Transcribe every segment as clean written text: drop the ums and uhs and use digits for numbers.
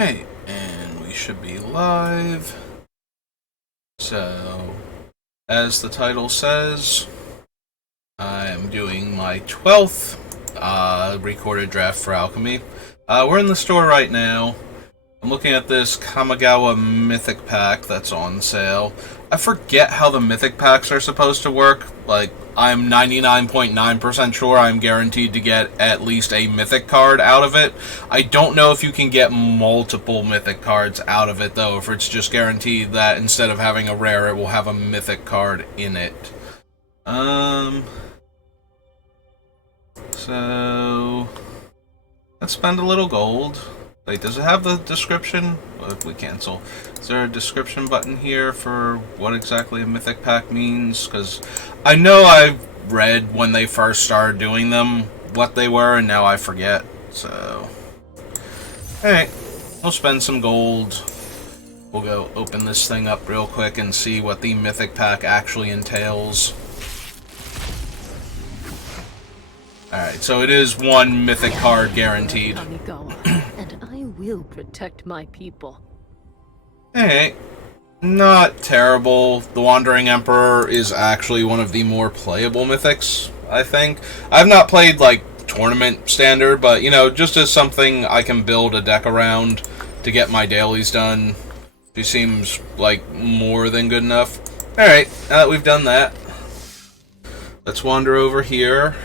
Hey, and we should be live. So, as the title says, I am doing my 12th recorded draft for Alchemy. We're in the store right now. I'm looking at this Kamigawa Mythic Pack that's on sale. I forget how the Mythic Packs are supposed to work. Like, I'm 99.9% sure I'm guaranteed to get at least a Mythic card out of it. I don't know if you can get multiple Mythic cards out of it, though, if it's just guaranteed that instead of having a rare, it will have a Mythic card in it. So, let's spend a little gold. Wait, does it have the description? What if we cancel? Is there a description button here for what exactly a Mythic Pack means? Because I know I read when they first started doing them what they were, and now I forget. So, alright, we'll spend some gold. We'll go open this thing up real quick and see what the Mythic Pack actually entails. Alright, so it is one Mythic card guaranteed. And I will protect my people. Hey, not terrible. The Wandering Emperor is actually one of the more playable mythics, I think. I've not played, like, tournament standard, but, you know, just as something I can build a deck around to get my dailies done, she seems, like, more than good enough. Alright, now that we've done that, let's wander over here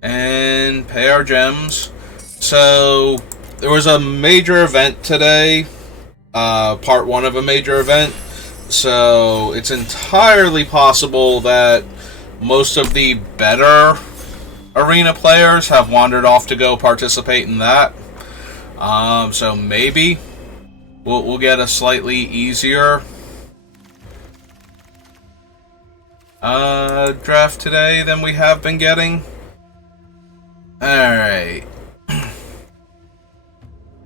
and pay our gems. So, there was a major event today, part one of a major event, so it's entirely possible that most of the better arena players have wandered off to go participate in that. So maybe we'll get a slightly easier draft today than we have been getting. Alright.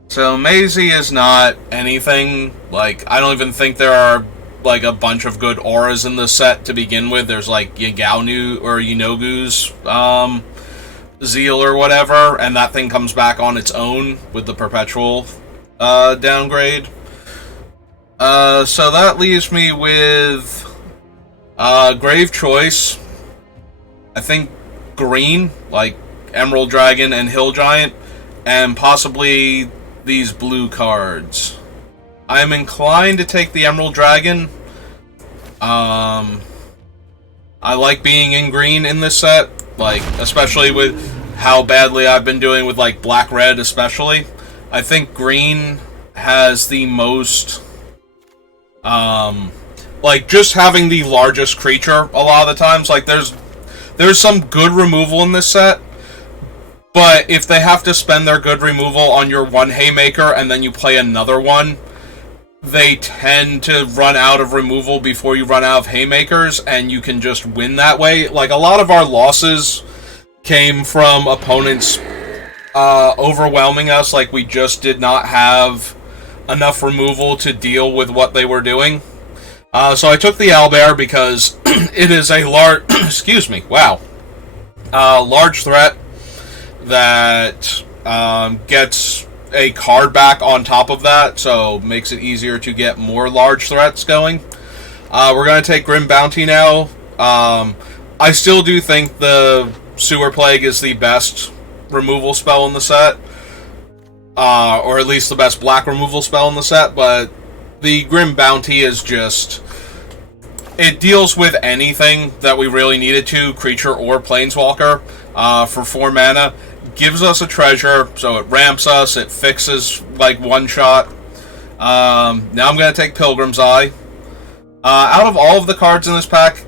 So, Maisie is not anything. Like, I don't even think there are, like, a bunch of good auras in the set to begin with. There's, like, Yagaunu or Yinogu's, Zeal or whatever, and that thing comes back on its own with the Perpetual, downgrade. So that leaves me with, Grave Choice. I think green, like Emerald Dragon and Hill Giant, and possibly these blue cards. I'm inclined to take the Emerald Dragon. I like being in green in this set, like, especially with how badly I've been doing with, like, black-red especially. I think green has the most, like, just having the largest creature a lot of the times. Like, there's some good removal in this set, but if they have to spend their good removal on your one Haymaker and then you play another one, they tend to run out of removal before you run out of Haymakers, and you can just win that way. Like, a lot of our losses came from opponents overwhelming us, like we just did not have enough removal to deal with what they were doing. So I took the Owlbear because it is a large, excuse me, wow, large threat that gets a card back on top of that, so makes it easier to get more large threats going. We're going to take Grim Bounty now. I still do think the Sewer Plague is the best removal spell in the set, or at least the best black removal spell in the set, but the Grim Bounty is just, it deals with anything that we really needed to, creature or planeswalker, for 4 mana. Gives us a treasure, so it ramps us, it fixes, like, one shot. Now I'm going to take Pilgrim's Eye. Out of all of the cards in this pack,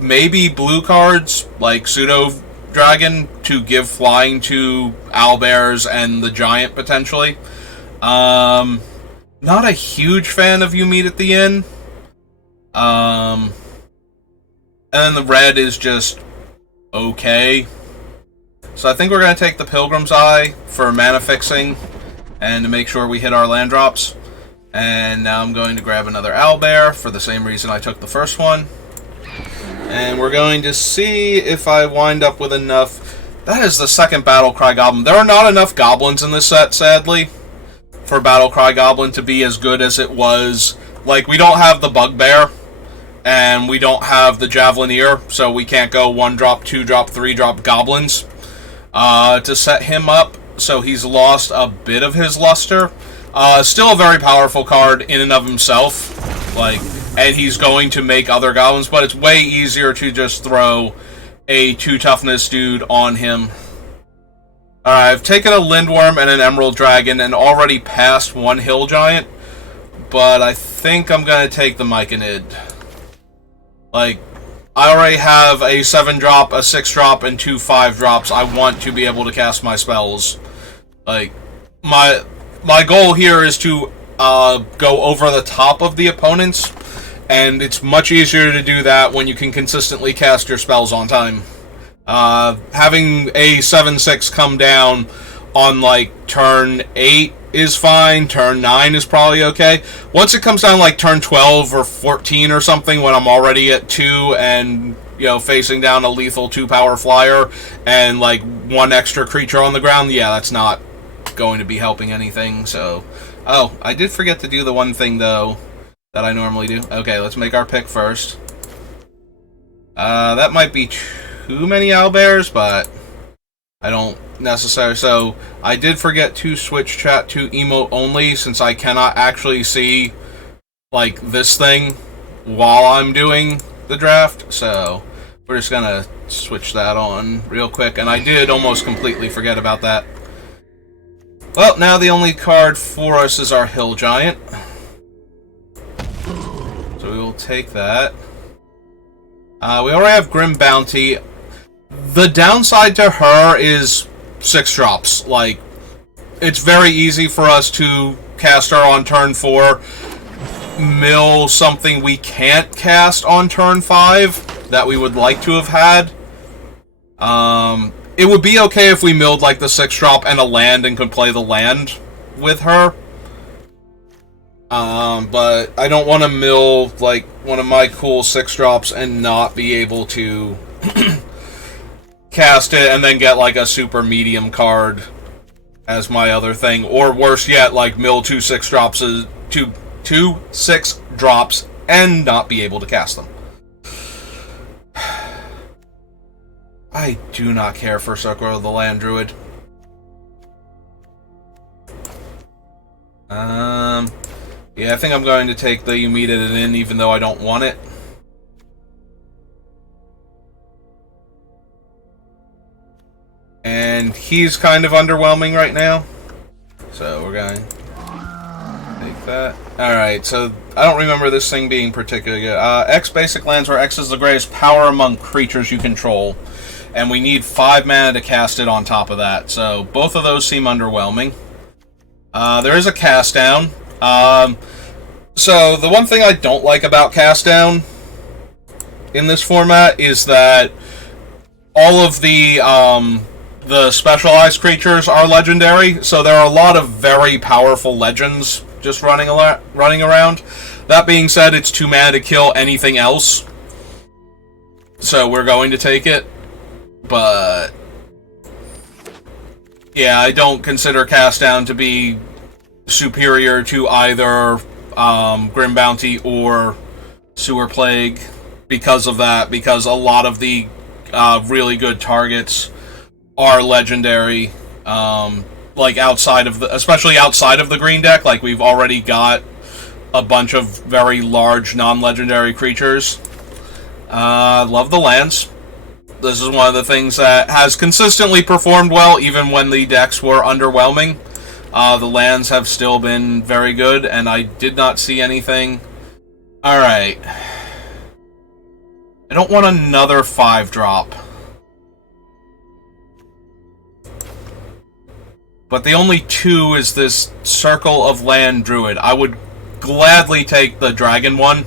maybe blue cards, like Pseudo Dragon, to give flying to Owlbears and the Giant, potentially. Not a huge fan of You Meet at the Inn. And then the red is just okay. So I think we're going to take the Pilgrim's Eye for mana fixing and to make sure we hit our land drops. And now I'm going to grab another Owlbear for the same reason I took the first one. And we're going to see if I wind up with enough. That is the second Battlecry Goblin. There are not enough goblins in this set, sadly. for Battlecry Goblin to be as good as it was. Like, we don't have the Bugbear, and we don't have the Javelineer, so we can't go 1-drop, 2-drop, 3-drop Goblins to set him up, so he's lost a bit of his luster. Still a very powerful card in and of himself, like, and he's going to make other Goblins, but it's way easier to just throw a 2-toughness dude on him. Alright, I've taken a Lindworm and an Emerald Dragon and already passed one Hill Giant, but I think I'm going to take the Myconid. Like, I already have a 7-drop, a 6-drop, and 2 5-drops. I want to be able to cast my spells. Like, my goal here is to go over the top of the opponents, and it's much easier to do that when you can consistently cast your spells on time. Having a 7-6 come down on, like, turn 8 is fine. Turn 9 is probably okay. Once it comes down, like, turn 12 or 14 or something, when I'm already at 2 and, you know, facing down a lethal 2-power flyer and, like, 1 extra creature on the ground, yeah, that's not going to be helping anything, so... Oh, I did forget to do the one thing, though, that I normally do. Okay, let's make our pick first. That might be too many owlbears, but I don't necessarily. So I did forget to switch chat to emote only, since I cannot actually see, like, this thing while I'm doing the draft. So we're just gonna switch that on real quick, and I did almost completely forget about that. Well, now the only card for us is our Hill Giant, so we will take that. We already have Grim Bounty. The downside to her is 6 drops. Like, it's very easy for us to cast her on turn 4, mill something we can't cast on turn 5 that we would like to have had. It would be okay if we milled, like, the 6-drop and a land and could play the land with her. But I don't want to mill, like, one of my cool 6-drops and not be able to cast it and then get, like, a super medium card as my other thing. Or worse yet, like, mill 2 6-drops, 2 6-drops and not be able to cast them. I do not care for Circle of the Land Druid. Yeah, I think I'm going to take the You Meet It in, even though I don't want it. And he's kind of underwhelming right now. So we're going to take that. Alright, so I don't remember this thing being particularly good. X basic lands where X is the greatest power among creatures you control. And we need 5 mana to cast it on top of that. So both of those seem underwhelming. There is a cast down. So the one thing I don't like about cast down in this format is that all of the specialized creatures are legendary. So there are a lot of very powerful legends just running around. That being said, it's 2 mana to kill anything else. So we're going to take it. But yeah, I don't consider Cast Down to be superior to either Grim Bounty or Sewer Plague because of that, because a lot of the really good targets are legendary, like outside of the, especially outside of the green deck. Like, we've already got a bunch of very large non-legendary creatures. Love the lands. This is one of the things that has consistently performed well, even when the decks were underwhelming. The lands have still been very good, and I did not see anything. Alright. I don't want another 5-drop. But the only 2 is this Circle of Land Druid. I would gladly take the Dragon one,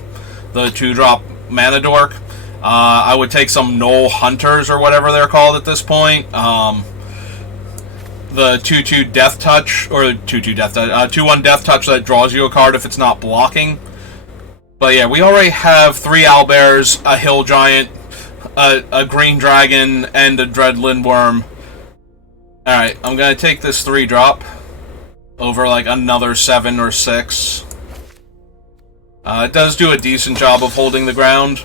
the 2-drop Mana Dork. I would take some Knoll Hunters, or whatever they're called at this point. The 2/2 Death Touch, or 2/2 Death Touch, 2/1 Death Touch that draws you a card if it's not blocking. But yeah, we already have 3 owlbears, a Hill Giant, a Green Dragon, and a Dread Lindworm. Alright, I'm gonna take this 3-drop. over like another 7 or 6. It does do a decent job of holding the ground.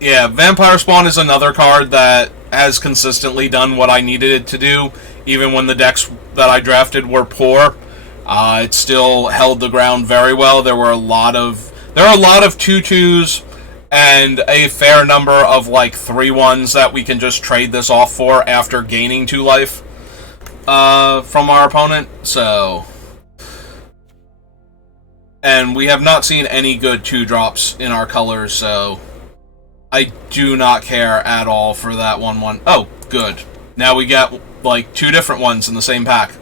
Yeah, Vampire Spawn is another card that has consistently done what I needed it to do, even when the decks that I drafted were poor. It still held the ground very well. There are a lot of 2/2s and a fair number of like 3/1s that we can just trade this off for after gaining 2 life from our opponent. So, and we have not seen any good 2-drops in our colors, so I do not care at all for that 1/1. Oh, good. Now we get like 2 different ones in the same pack.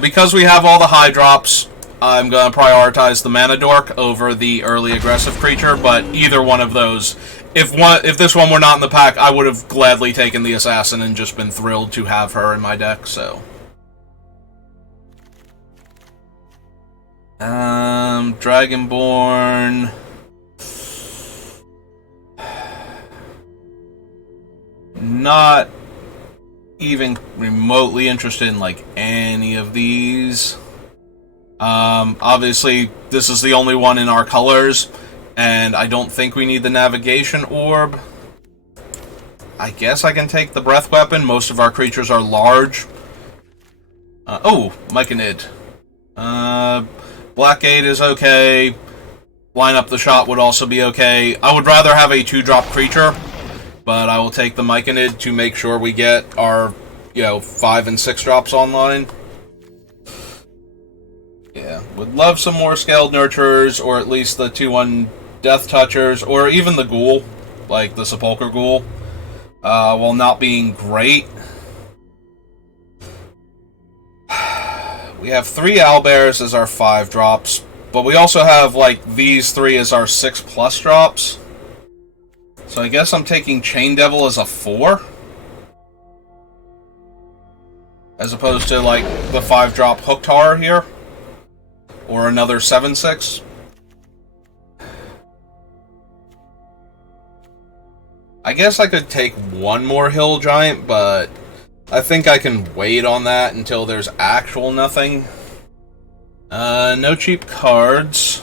Because we have all the high drops, I'm going to prioritize the Mana Dork over the early aggressive creature, but either one of those, if this one were not in the pack, I would have gladly taken the Assassin and just been thrilled to have her in my deck, so. Dragonborn. Not even remotely interested in like any of these. Obviously this is the only one in our colors, and I don't think we need the navigation orb. I guess I can take the breath weapon. Most of our creatures are large. Myconid. Blackgate is okay. Line up the shot would also be okay. I would rather have a 2-drop creature, but I will take the Myconid to make sure we get our, 5 and 6 drops online. Yeah, would love some more Scaled Nurturers, or at least the 2/1 Death Touchers, or even the Ghoul, like the Sepulchre Ghoul, while not being great. We have 3 Owlbears as our 5 drops, but we also have, like, these 3 as our 6+ drops. So I guess I'm taking Chain Devil as a 4. As opposed to, like, the 5-drop Hooked Horror here. Or another 7/6. I guess I could take one more Hill Giant, but I think I can wait on that until there's actual nothing. No cheap cards.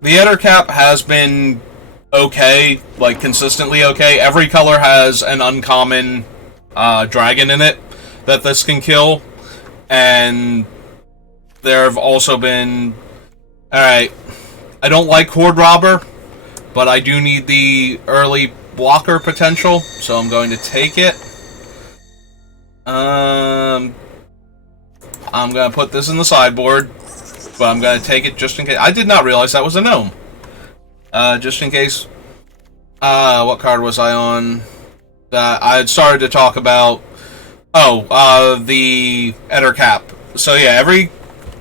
The Ettercap has been okay, like consistently okay. Every color has an uncommon dragon in it that this can kill, and there have also been... Alright, I don't like Horde Robber, but I do need the early blocker potential, so I'm going to take it. I'm going to put this in the sideboard, but I'm going to take it just in case. I did not realize that was a gnome. Just in case. What card was I on? I had started to talk about... the Ettercap. So yeah, every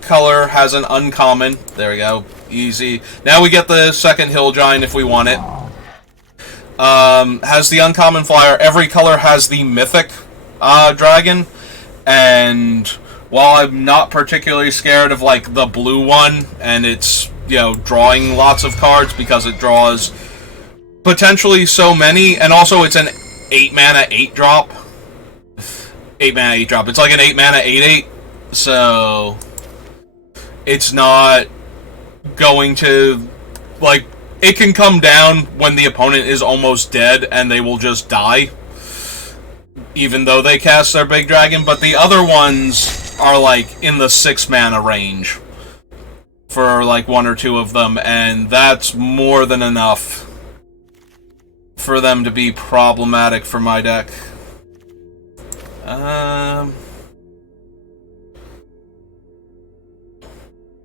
color has an uncommon. There we go. Easy. Now we get the second Hill Giant if we want it. Has the uncommon flyer. Every color has the mythic dragon. And while I'm not particularly scared of like the blue one, and it's, drawing lots of cards because it draws potentially so many, and also it's an 8-mana 8-drop. 8-mana 8-drop. It's like an 8-mana 8/8. So it's not going to, like, it can come down when the opponent is almost dead and they will just die, even though they cast their big dragon, but the other ones are, like, in the 6-mana range for, like, 1 or 2 of them, and that's more than enough for them to be problematic for my deck.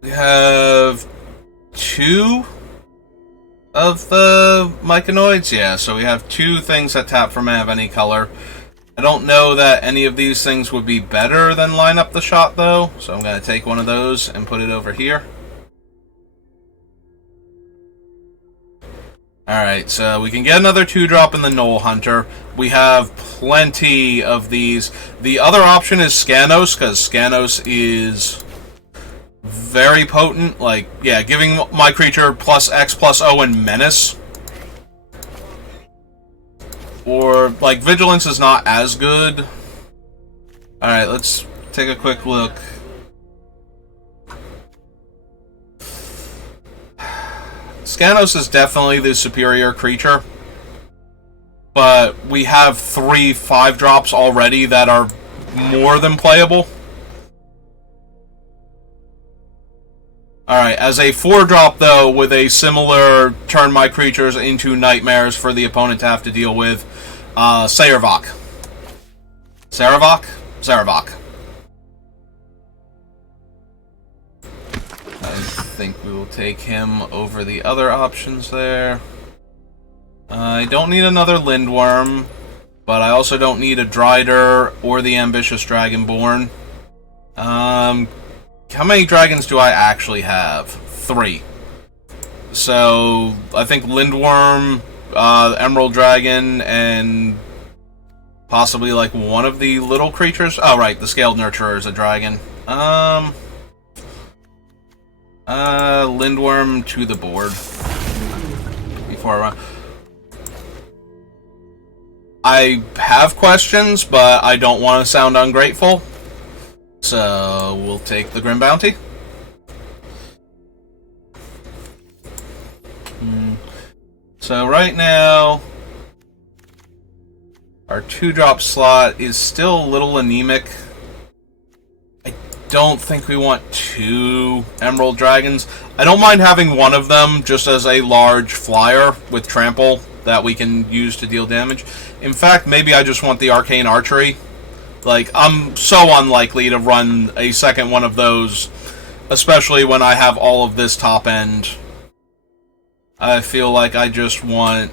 We have 2 of the Myconoids, yeah, so we have 2 things that tap for mana of any color. I don't know that any of these things would be better than Line Up the Shot, though, so I'm going to take one of those and put it over here. Alright, so we can get another 2-drop in the Knoll Hunter. We have plenty of these. The other option is Scanos, because Scanos is very potent. Like, yeah, giving my creature +X+O and Menace. Or, like, Vigilance is not as good. Alright, let's take a quick look. Scanos is definitely the superior creature, but we have 3 5-drops already that are more than playable. Alright, as a 4-drop though, with a similar turn my creatures into nightmares for the opponent to have to deal with, Saravok. Saravok? Saravok. I think we will take him over the other options there. I don't need another Lindworm, but I also don't need a Drider or the Ambitious Dragonborn. How many dragons do I actually have? 3. So, I think Lindworm, Emerald Dragon, and possibly like one of the little creatures. Oh, right, the Scaled Nurturer is a dragon. Lindworm to the board. Before I run. I have questions, but I don't want to sound ungrateful. So, we'll take the Grim Bounty. So, right now, our 2-drop slot is still a little anemic. I don't think we want 2 Emerald Dragons. I don't mind having one of them just as a large flyer with trample that we can use to deal damage. In fact, maybe I just want the Arcane Archery. Like, I'm so unlikely to run a second one of those, especially when I have all of this top end. I feel like I just want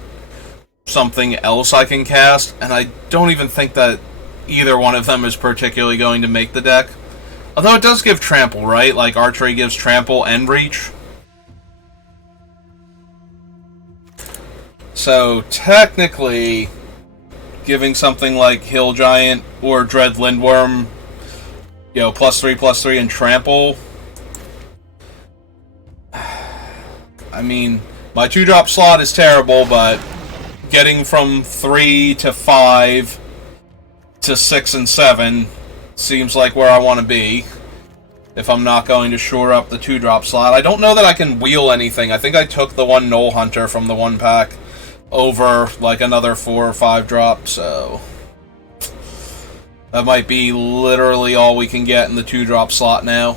something else I can cast, and I don't even think that either one of them is particularly going to make the deck. Although it does give trample, right? Like, Archery gives trample and reach. So, technically, giving something like Hill Giant or Dread Lindworm, you know, +3/+3 and trample. I mean, my 2-drop slot is terrible, but getting from 3 to 5 to 6 and 7 seems like where I want to be. If I'm not going to shore up the 2-drop slot. I don't know that I can wheel anything. I think I took the one Knoll Hunter from the 1-pack over like another 4 or 5 drops, so that might be literally all we can get in the 2-drop slot now.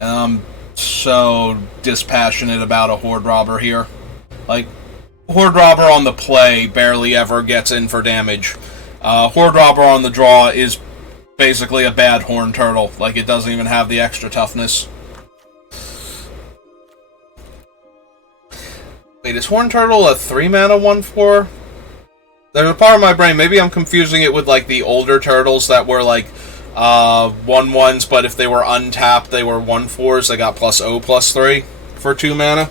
I'm so dispassionate about a Horde Robber here. Like, Horde Robber on the play barely ever gets in for damage. Horde Robber on the draw is basically a bad Horn Turtle. Like, it doesn't even have the extra toughness. Wait, is Horn Turtle a 3-mana 1/4? There's a part of my brain, maybe I'm confusing it with, like, the older turtles that were, like, 1/1s, but if they were untapped, they were 1/4s. They got +0/+3 for 2 mana.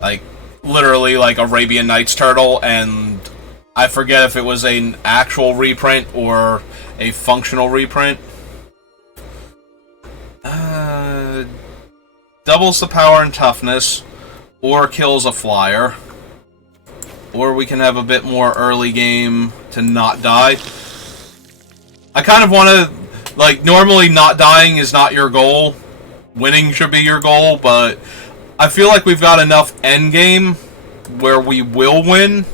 Like, literally, like, Arabian Nights turtle, and I forget if it was an actual reprint or a functional reprint. Doubles the power and toughness, or kills a flyer. Or we can have a bit more early game to not die. I kind of want to, like, normally not dying is not your goal. Winning should be your goal, but I feel like we've got enough endgame where we will win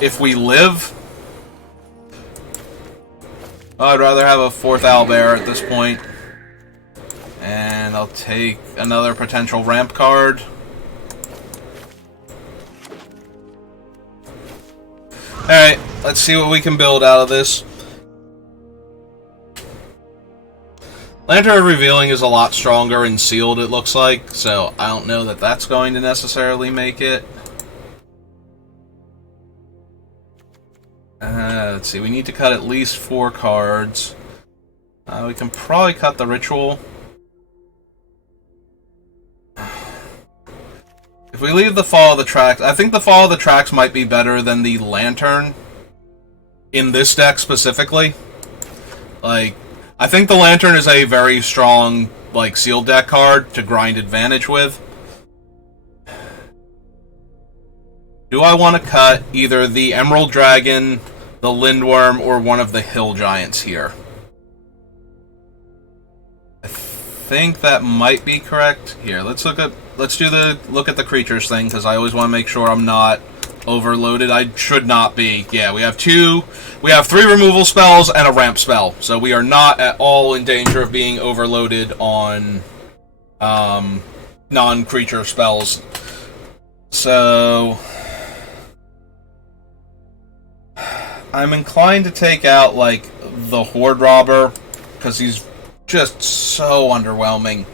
if we live. I'd rather have a 4th Owlbear at this point. And I'll take another potential ramp card. Alright, let's see what we can build out of this. Lantern of Revealing is a lot stronger in sealed, it looks like, so I don't know that that's going to necessarily make it. Let's see, we need to cut at least 4 cards. We can probably cut the Ritual. If we leave the Fall of the Tracks, I think the Fall of the Tracks might be better than the Lantern in this deck specifically. Like, I think the Lantern is a very strong, like, sealed deck card to grind advantage with. Do I want to cut either the Emerald Dragon the Lindworm or one of the Hill Giants here. I think that might be correct. Here, let's do the look at the creatures thing, because I always want to make sure I'm not overloaded. I should not be. Yeah, we have 3 removal spells and a ramp spell, so we are not at all in danger of being overloaded on non-creature spells. So I'm inclined to take out, like, the Horde Robber, because he's just so underwhelming.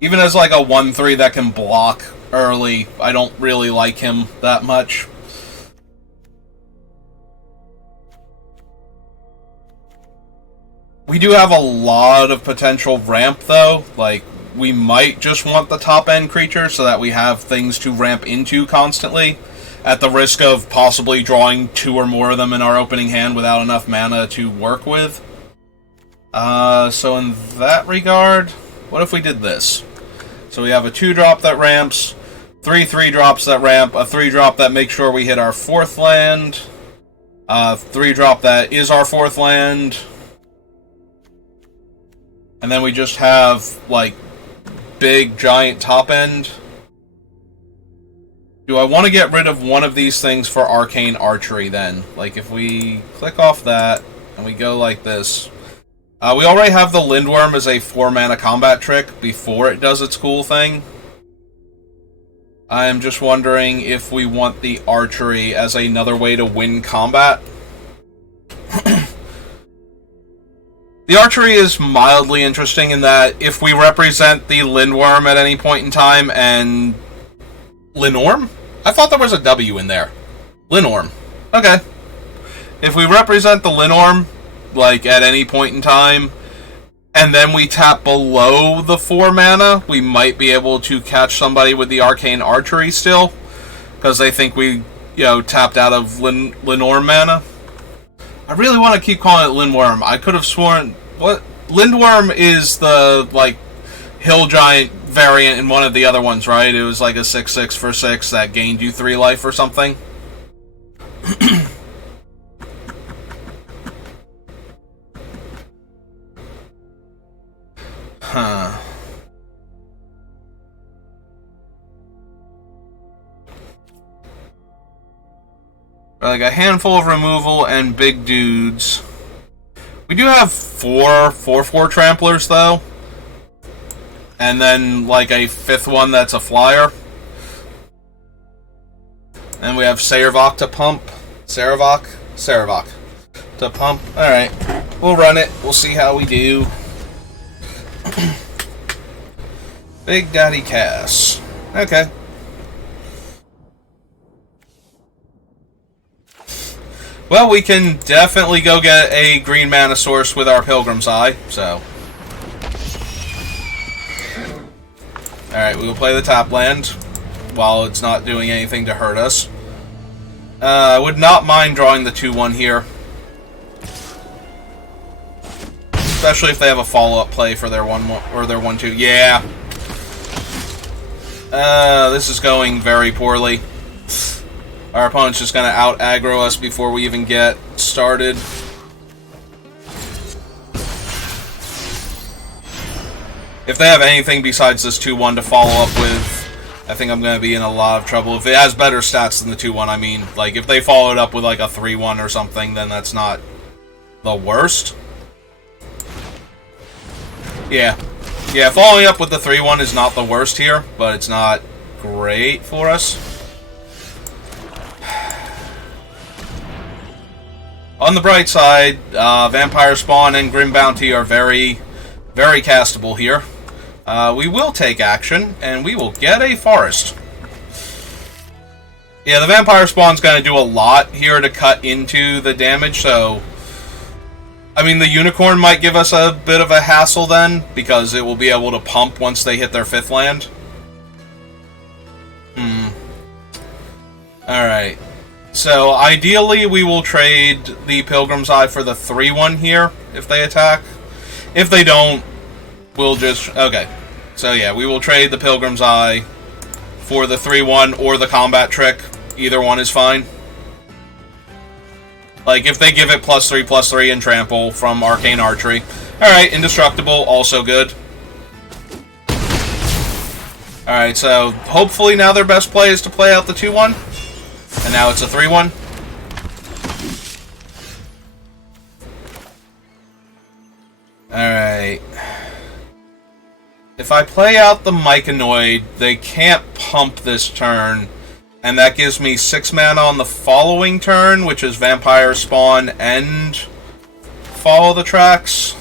Even as, like, a 1/3 that can block early, I don't really like him that much. We do have a lot of potential ramp, though. Like, we might just want the top-end creature so that we have things to ramp into constantly, at the risk of possibly drawing 2 or more of them in our opening hand without enough mana to work with. So in that regard, what if we did this? So we have a 2-drop that ramps, 3 3-drops that ramp, a 3-drop that makes sure we hit our 4th land, 3-drop that is our 4th land, and then we just have, like, big, giant top end. Do I want to get rid of one of these things for Arcane Archery, then? Like, if we click off that, and we go like this. We already have the Lindworm as a 4-mana combat trick before it does its cool thing. I am just wondering if we want the Archery as another way to win combat. The Archery is mildly interesting in that if we represent the Lindworm at any point in time and... Linorm? I thought there was a W in there. Linorm. Okay. If we represent the Linorm, like, at any point in time, and then we tap below the 4 mana, we might be able to catch somebody with the Arcane Archery still, because they think we, tapped out of Linorm mana. I really want to keep calling it Lindworm. I could have sworn... What? Lindworm is the, like, Hill Giant variant in one of the other ones, right? It was like a 6/6 for 6 that gained you 3 life or something. Huh. Like a handful of removal and big dudes. We do have 4/4 tramplers, though. And then, like, a 5th one that's a flyer. And we have Saravok to pump. Saravok to pump. Alright. We'll run it. We'll see how we do. Big Daddy Cass. Okay. Well, we can definitely go get a green mana source with our Pilgrim's Eye, so... Alright, we will play the top land, while it's not doing anything to hurt us. I would not mind drawing the 2/1 here. Especially if they have a follow-up play for their 1/1 or their 1/2. Yeah. This is going very poorly. Our opponent's just gonna out-aggro us before we even get started. If they have anything besides this 2/1 to follow up with, I think I'm gonna be in a lot of trouble. If it has better stats than the 2/1, I mean, like, if they followed up with, like, a 3/1 or something, then that's not the worst. Yeah. Yeah, following up with the 3/1 is not the worst here, but it's not great for us. On the bright side, Vampire Spawn and Grim Bounty are very, very castable here. We will take action, and we will get a Forest. Yeah, the Vampire Spawn's going to do a lot here to cut into the damage, so... I mean, the Unicorn might give us a bit of a hassle then, because it will be able to pump once they hit their 5th land. Alright. So, ideally, we will trade the Pilgrim's Eye for the 3/1 here, if they attack. If they don't, we'll just... Okay. So, yeah, we will trade the Pilgrim's Eye for the 3/1 or the combat trick. Either one is fine. Like, if they give it +3/+3 and trample from Arcane Archery. Alright, Indestructible, also good. Alright, so hopefully now their best play is to play out the 2-1. And now it's a 3-1. Alright. If I play out the Mycanoid, they can't pump this turn. And that gives me 6 mana on the following turn, which is Vampire Spawn and Follow the Tracks.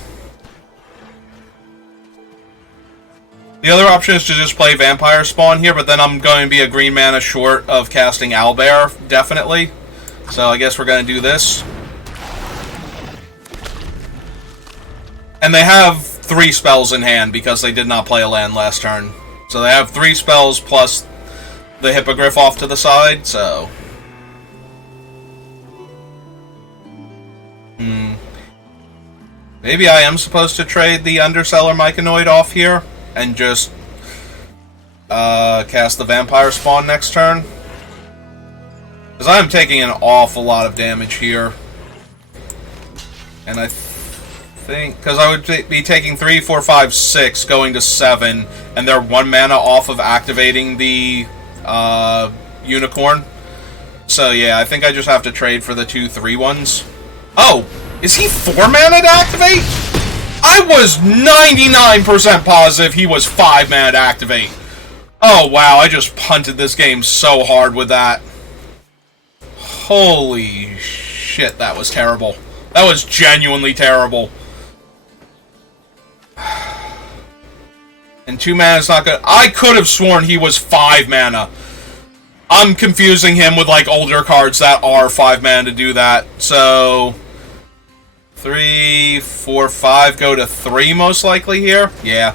The other option is to just play Vampire Spawn here, but then I'm going to be a green mana short of casting Owlbear, definitely. So I guess we're going to do this. And they have 3 spells in hand because they did not play a land last turn. So they have 3 spells plus the Hippogriff off to the side, so... Maybe I am supposed to trade the Underseller Mycanoid off here and just cast the Vampire Spawn next turn. Because I'm taking an awful lot of damage here. And I think... Because I would be taking 3, 4, 5, 6, going to 7, and they're 1 mana off of activating the Unicorn. So yeah, I think I just have to trade for the 2 3/1s. Oh! Is he 4 mana to activate? I was 99% positive he was 5 mana to activate. Oh wow, I just punted this game so hard with that. Holy shit, that was terrible. That was genuinely terrible. And 2 mana is not good. I could have sworn he was 5 mana. I'm confusing him with, like, older cards that are 5 mana to do that. So 3, 4, 5 go to 3 most likely here. Yeah.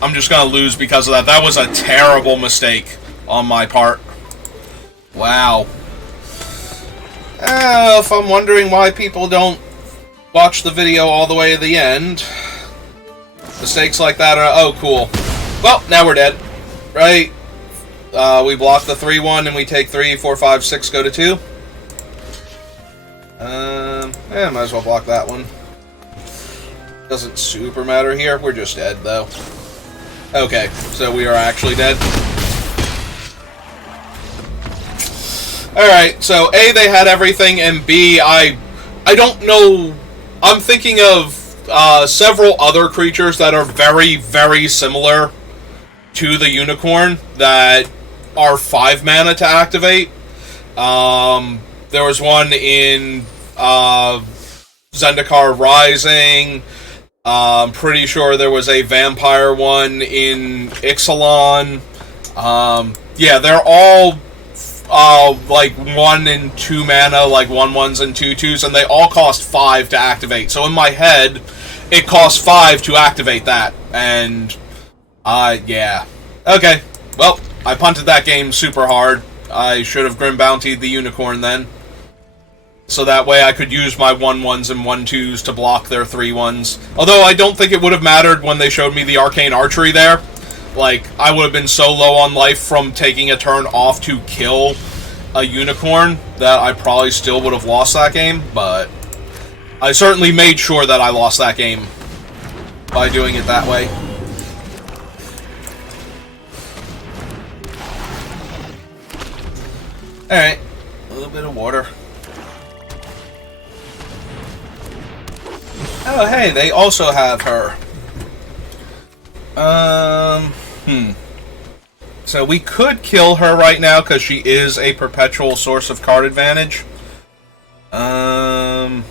I'm just gonna lose because of that. That was a terrible mistake on my part. Wow. If I'm wondering why people don't watch the video all the way to the end, mistakes like that are... Oh, cool. Well, now we're dead. Right? We block the 3-1 and we take 3, 4, 5, 6, go to 2. Yeah, might as well block that one. Doesn't super matter here. We're just dead, though. Okay, so we are actually dead. Alright, so A, they had everything, and B, I don't know... I'm thinking of several other creatures that are very, very similar to the Unicorn that are 5 mana to activate. There was one in Zendikar Rising. I'm pretty sure there was a vampire one in Ixalan. Yeah, they're all like 1 and 2 mana, like 1/1s and 2/2s, and they all cost 5 to activate. So in my head, it costs 5 to activate that, and yeah. Okay, well, I punted that game super hard. I should have Grim Bountied the Unicorn then. So that way I could use my 1/1s and 1/2s to block their 3/1s. Although I don't think it would have mattered when they showed me the Arcane Archery there. Like, I would have been so low on life from taking a turn off to kill a Unicorn that I probably still would have lost that game, but I certainly made sure that I lost that game by doing it that way. Alright, a little bit of water. Oh, hey, they also have her. So we could kill her right now because she is a perpetual source of card advantage. 1,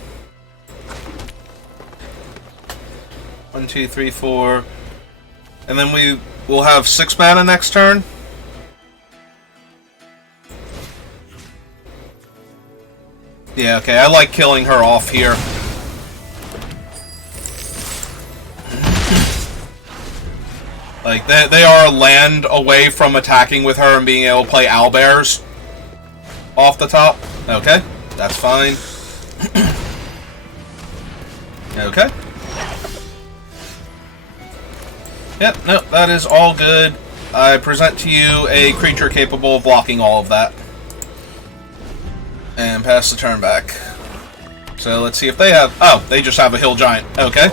2, 3, 4. And then we will have 6 mana next turn. Yeah, okay, I like killing her off here. Like, they are a land away from attacking with her and being able to play owlbears off the top. Okay, that's fine. Okay. Yep, nope, that is all good. I present to you a creature capable of blocking all of that. And pass the turn back. So let's see if they have... Oh, they just have a hill giant. Okay.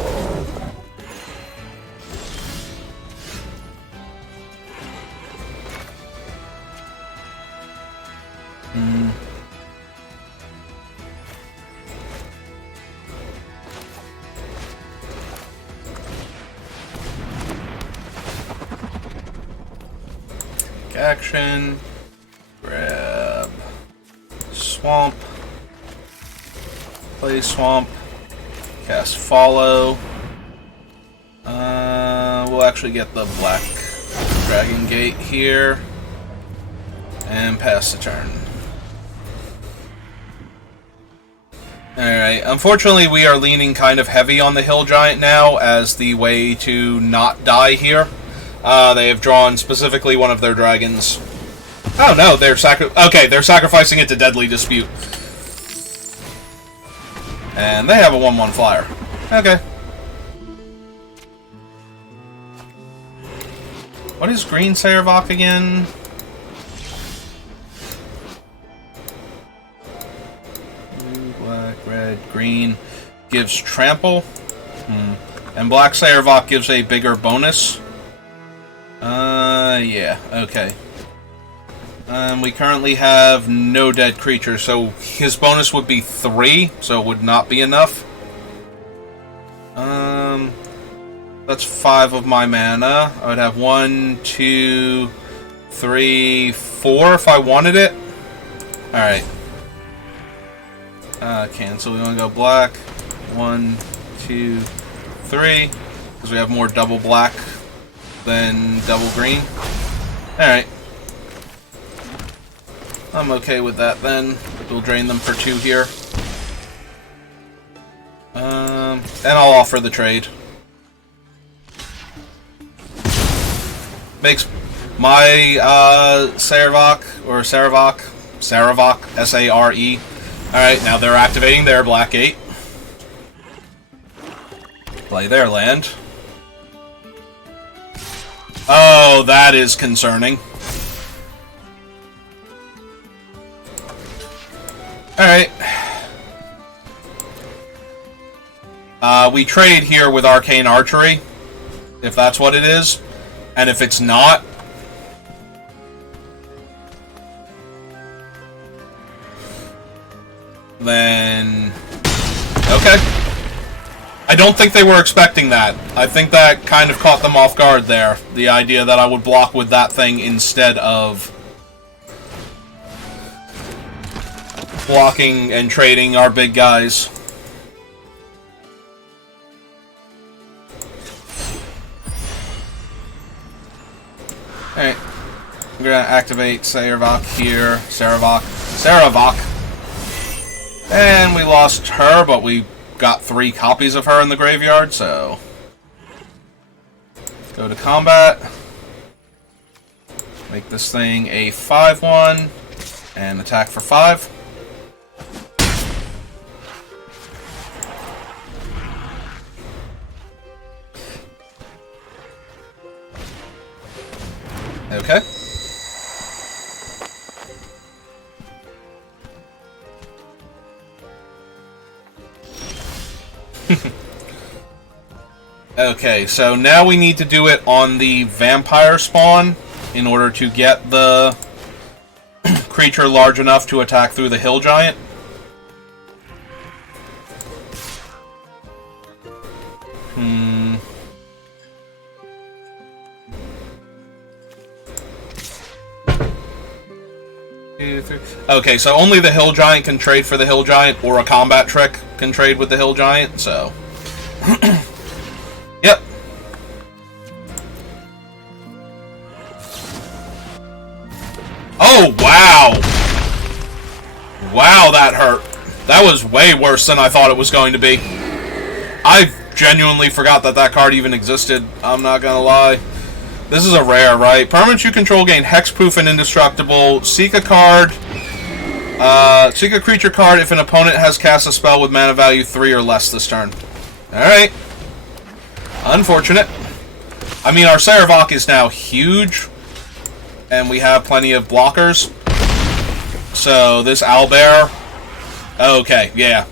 Action. Grab. Swamp. Play swamp. Cast follow. We'll actually get the black dragon gate here. And pass the turn. Alright, unfortunately we are leaning kind of heavy on the hill giant now as the way to not die here. They have drawn specifically one of their dragons. Oh no, they're they're sacrificing it to Deadly Dispute. And they have a 1/1 flyer. Okay. What is green Saravok again? Blue, black, red, green. Gives trample. And black Saravok gives a bigger bonus. Yeah, okay. We currently have no dead creatures, so his bonus would be 3, so it would not be enough. That's 5 of my mana. I would have 1, 2, 3, 4 if I wanted it. Alright. Cancel. We want to go black. 1, 2, 3. Because we have more double black than double green. Alright. I'm okay with that then. We'll drain them for 2 here. And I'll offer the trade. Makes my Saravok, S-A-R-E. Alright, now they're activating their black gate. Play their land. Oh, that is concerning. Alright. We trade here with Arcane Archery, if that's what it is. And if it's not... then... okay. I don't think they were expecting that. I think that kind of caught them off guard there. The idea that I would block with that thing instead of blocking and trading our big guys. Alright. I'm gonna activate Saravok here. Saravok. And we lost her, but we got 3 copies of her in the graveyard, so... go to combat. Make this thing a 5/1. And attack for 5. Okay. Okay, so now we need to do it on the vampire spawn in order to get the creature large enough to attack through the hill giant. Okay, so only the hill giant can trade for the hill giant, or a combat trick can trade with the hill giant, so... yep. Oh, wow! Wow, that hurt. That was way worse than I thought it was going to be. I genuinely forgot that that card even existed, I'm not gonna lie. This is a rare, right? Permanents you control gain hexproof and indestructible. Seek a card. Seek a creature card if an opponent has cast a spell with mana value 3 or less this turn. Alright. Unfortunate. I mean, our Saravok is now huge. And we have plenty of blockers. So, this owlbear... okay, yeah.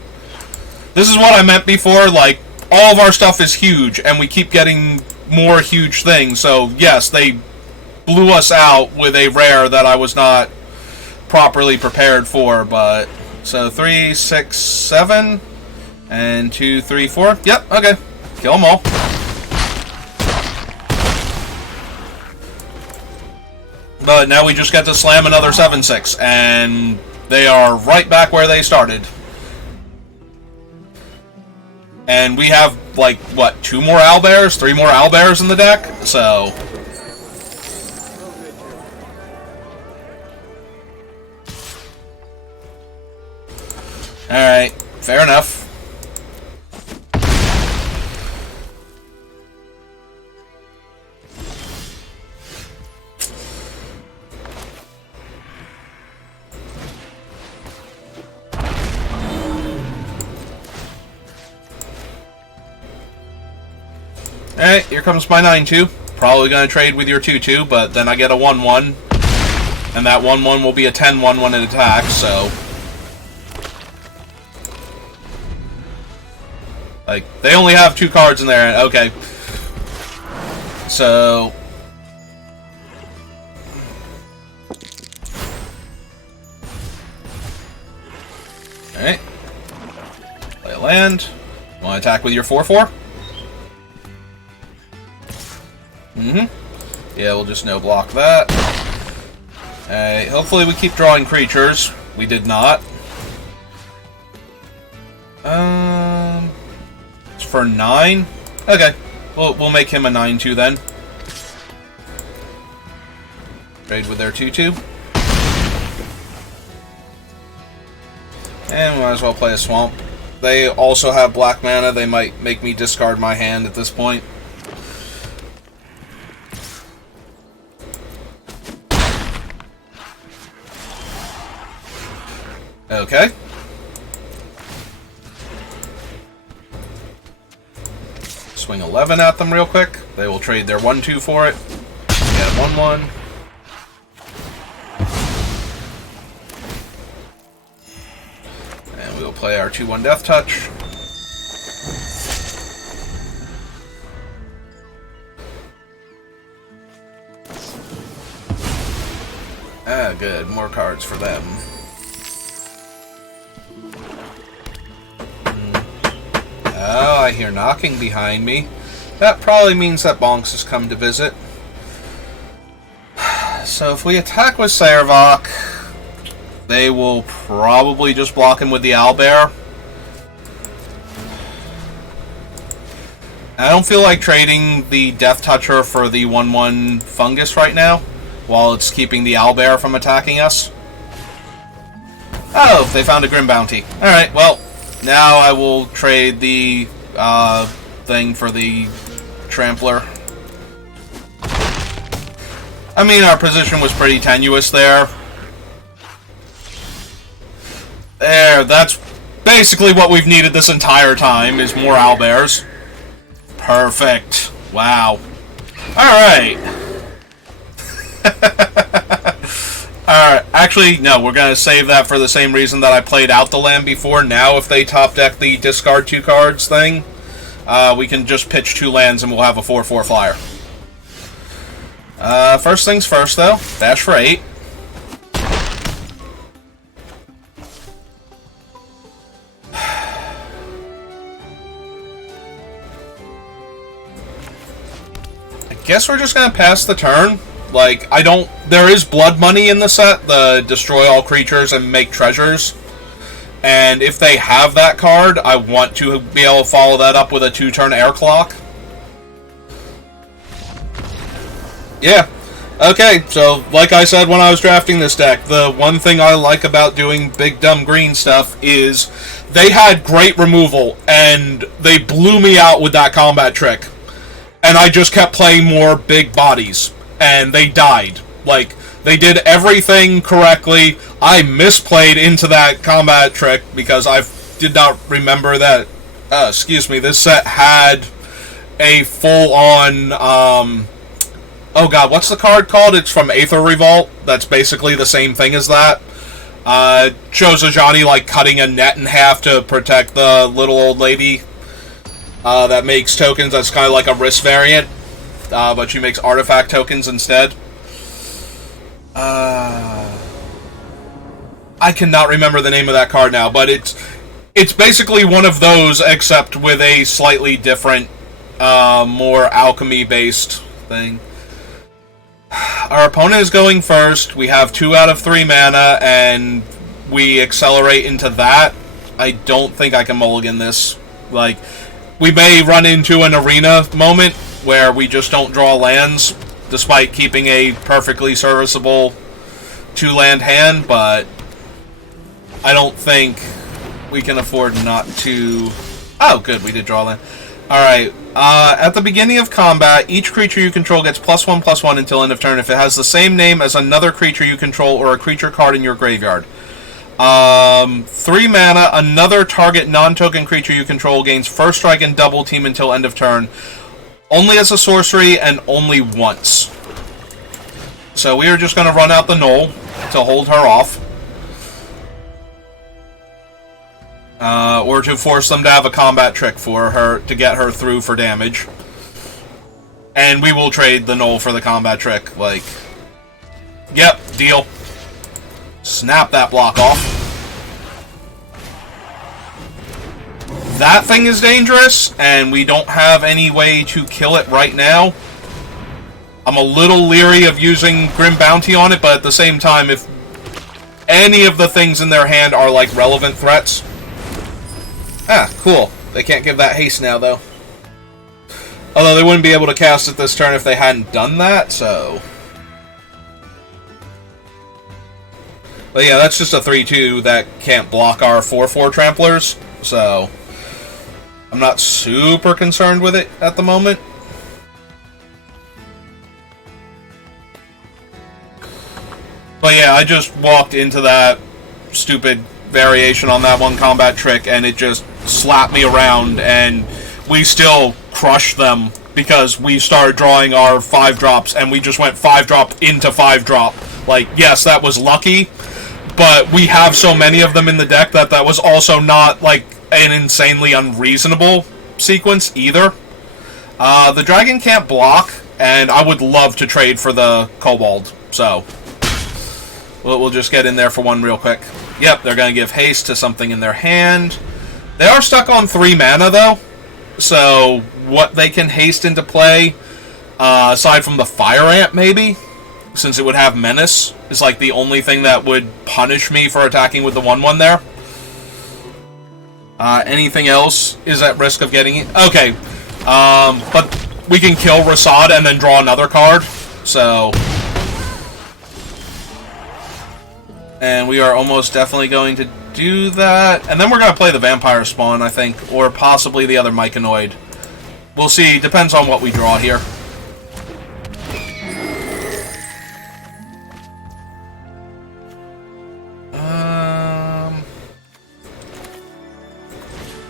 This is what I meant before, like, all of our stuff is huge, and we keep getting more huge things, so yes, they blew us out with a rare that I was not properly prepared for, but... So, 3, 6, 7, and 2, 3, 4. Yep, okay. Kill them all. But now we just get to slam another 7-6, and they are right back where they started. And we have, like, what, 2 more owlbears? 3 more owlbears in the deck? So... Alright, fair enough. Alright, here comes my 9-2. Probably going to trade with your 2-2, but then I get a 1-1. And that 1-1 will be a 10-1 when it attacks, so... Like, they only have 2 cards in there. Okay. So... Alright. Play a land. Want to attack with your 4-4? Yeah, we'll just no-block that. Alright, hopefully we keep drawing creatures. We did not. It's for 9? Okay. We'll make him a 9-2 then. Trade with their 2-2. And we might as well play a swamp. They also have black mana. They might make me discard my hand at this point. Okay. Swing 11 at them real quick. They will trade their 1-2 for it. Get 1-1. And we will play our 2-1 Death Touch. Ah, good. More cards for them. Oh, I hear knocking behind me. That probably means that Bonks has come to visit. So if we attack with Sarevok, they will probably just block him with the owlbear. I don't feel like trading the Death Toucher for the 1-1 Fungus right now, while it's keeping the owlbear from attacking us. Oh, they found a Grim Bounty. Alright, well... Now I will trade the thing for the Trampler. I mean, our position was pretty tenuous there. There, that's basically what we've needed this entire time, is more owlbears. Perfect. Wow. Alright. Alright, actually, no, we're going to save that for the same reason that I played out the land before. Now, if they top deck the discard 2 cards thing, we can just pitch 2 lands and we'll have a 4-4 flyer. First things first, though. Dash for 8. I guess we're just going to pass the turn. Like, there is blood money in the set, the destroy all creatures and make treasures. And if they have that card, I want to be able to follow that up with a 2-turn air clock. Yeah. Okay, so, like I said when I was drafting this deck, the one thing I like about doing big dumb green stuff is they had great removal, and they blew me out with that combat trick. And I just kept playing more big bodies. And they died. Like, they did everything correctly. I misplayed into that combat trick because I did not remember that, this set had a full-on, oh god, what's the card called? It's from Aether Revolt. That's basically the same thing as that. Shows Ajani, like, cutting a net in half to protect the little old lady that makes tokens. That's kind of like a wrist variant, but she makes artifact tokens instead. I cannot remember the name of that card now, but it's basically one of those, except with a slightly different, more alchemy-based thing. Our opponent is going first. We have 2 out of 3 mana, and we accelerate into that. I don't think I can mulligan this. Like, we may run into an arena moment where we just don't draw lands, despite keeping a perfectly serviceable 2-land hand, but I don't think we can afford not to... Oh, good, we did draw land. Alright, at the beginning of combat, each creature you control gets +1/+1 until end of turn if it has the same name as another creature you control or a creature card in your graveyard. 3 mana, another target non-token creature you control gains first strike and double team until end of turn. Only as a sorcery and only once. So we are just going to run out the Knoll to hold her off. Or to force them to have a combat trick for her to get her through for damage. And we will trade the Knoll for the combat trick. Like, yep, deal. Snap that block off. That thing is dangerous, and we don't have any way to kill it right now. I'm a little leery of using Grim Bounty on it, but at the same time, if any of the things in their hand are like relevant threats... Ah, cool. They can't give that haste now, though. Although they wouldn't be able to cast it this turn if they hadn't done that, so... But yeah, that's just a 3/2 that can't block our 4/4 Tramplers, so... I'm not super concerned with it at the moment. But yeah, I just walked into that stupid variation on that one combat trick, and it just slapped me around, and we still crushed them because we started drawing our 5-drops, and we just went 5-drop into 5-drop. Like, yes, that was lucky, but we have so many of them in the deck that that was also not, like, an insanely unreasonable sequence either. The dragon can't block, and I would love to trade for the kobold, so we'll just get in there for one real quick. Yep, they're going to give haste to something in their hand. They are stuck on 3 mana, though, so what they can haste into play, aside from the Fire Ant, maybe, since it would have Menace, is like the only thing that would punish me for attacking with the 1/1 there. Anything else is at risk of getting it. Okay, but we can kill Rasad and then draw another card, so... And we are almost definitely going to do that. And then we're going to play the Vampire Spawn, I think, or possibly the other Myconoid. We'll see, depends on what we draw here.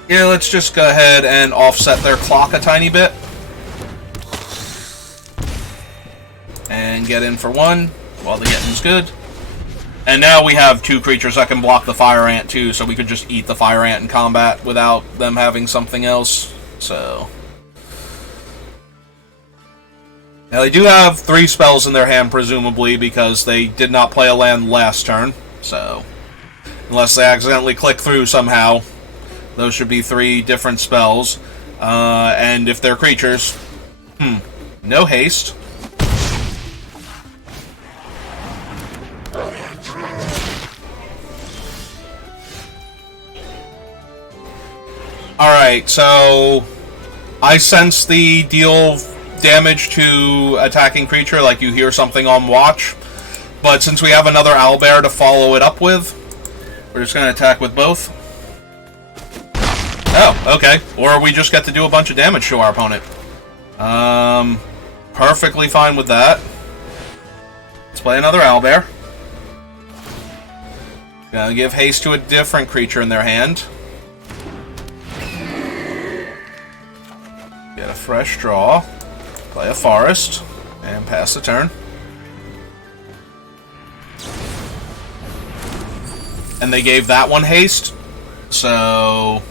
Yeah, let's just go ahead and offset their clock a tiny bit. And get in for 1 while the getting's good. And now we have 2 creatures that can block the Fire Ant too, so we could just eat the Fire Ant in combat without them having something else. So... Now they do have 3 spells in their hand, presumably, because they did not play a land last turn. So, unless they accidentally click through somehow, those should be 3 different spells. And if they're creatures, no haste. Alright, so I sense the deal damage to attacking creature, like you hear something on watch. But since we have another owlbear to follow it up with, we're just going to attack with both. Oh, okay. Or we just get to do a bunch of damage to our opponent. Perfectly fine with that. Let's play another owlbear. Gonna give haste to a different creature in their hand. Get a fresh draw. Play a forest. And pass the turn. And they gave that one haste. So...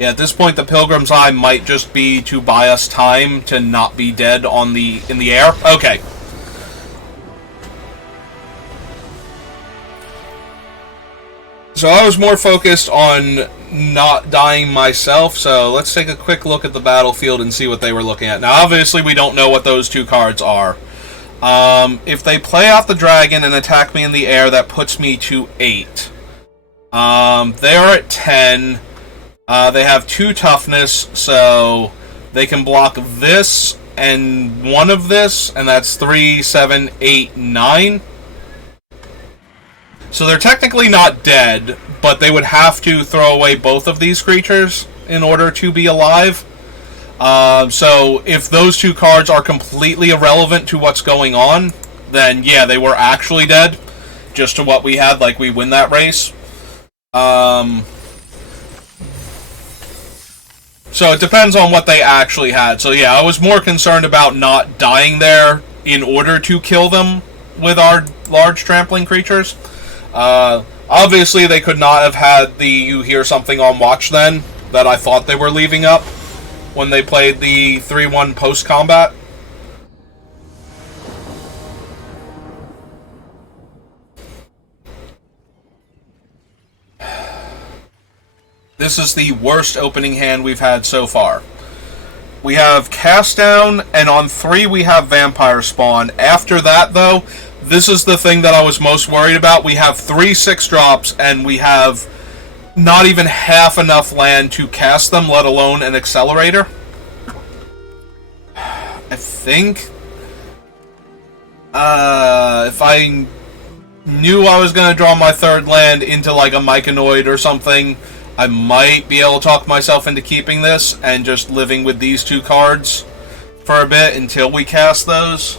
Yeah, at this point, the Pilgrim's Eye might just be to buy us time to not be dead in the air. Okay. So I was more focused on not dying myself, so let's take a quick look at the battlefield and see what they were looking at. Now, obviously, we don't know what those two cards are. If they play out the dragon and attack me in the air, that puts me to 8. They are at 10. They have 2 toughness, so they can block this and 1 of this, and that's 3, 7, 8, 9. So they're technically not dead, but they would have to throw away both of these creatures in order to be alive. So if those 2 cards are completely irrelevant to what's going on, then yeah, they were actually dead. Just to what we had, like we win that race. So it depends on what they actually had. So yeah, I was more concerned about not dying there in order to kill them with our large trampling creatures. Obviously, they could not have had the You Hear Something on Watch then, that I thought they were leaving up when they played the 3-1 post-combat. This is the worst opening hand we've had so far. We have Cast Down, and on 3 we have Vampire Spawn. After that, though, this is the thing that I was most worried about. We have 3 6-drops, and we have not even half enough land to cast them, let alone an Accelerator. I think... if I knew I was going to draw my 3rd land into, like, a Myconoid or something, I might be able to talk myself into keeping this and just living with these 2 cards for a bit until we cast those.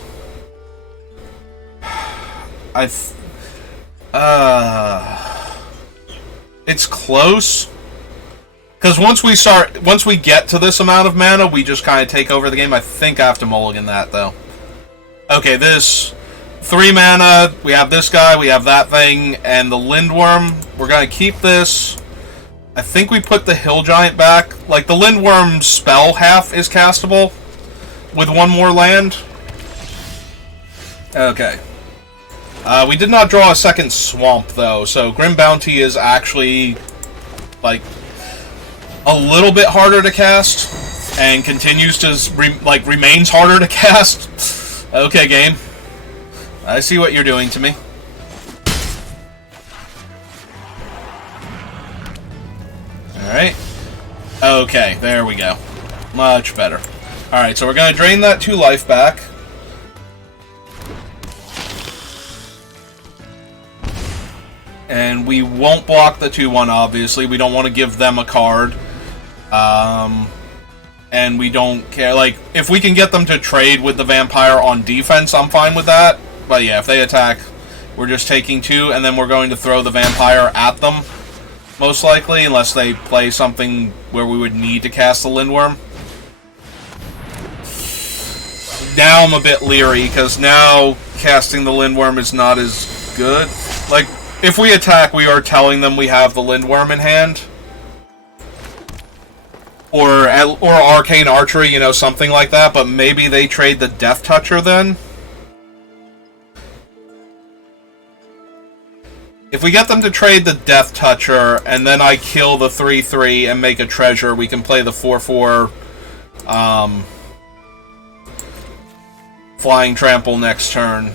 It's close. Because once we get to this amount of mana, we just kind of take over the game. I think I have to mulligan that, though. Okay, this 3 mana, we have this guy, we have that thing, and the Lindworm. We're going to keep this. I think we put the Hill Giant back. Like, the Lindworm's spell half is castable with 1 more land. Okay. We did not draw a second Swamp, though, so Grim Bounty is actually, like, a little bit harder to cast, and continues to, remains harder to cast. Okay, game. I see what you're doing to me. Alright. Okay, there we go. Much better. Alright, so we're going to drain that 2 life back. And we won't block the 2-1, obviously. We don't want to give them a card. And we don't care. Like, if we can get them to trade with the Vampire on defense, I'm fine with that. But yeah, if they attack, we're just taking 2, and then we're going to throw the Vampire at them. Most likely, unless they play something where we would need to cast the Lindworm. Now I'm a bit leery, because now casting the Lindworm is not as good. Like, if we attack, we are telling them we have the Lindworm in hand. Or Arcane Archery, you know, something like that, but maybe they trade the Death Toucher then? If we get them to trade the Death Toucher, and then I kill the 3-3 and make a treasure, we can play the 4-4 Flying Trample next turn.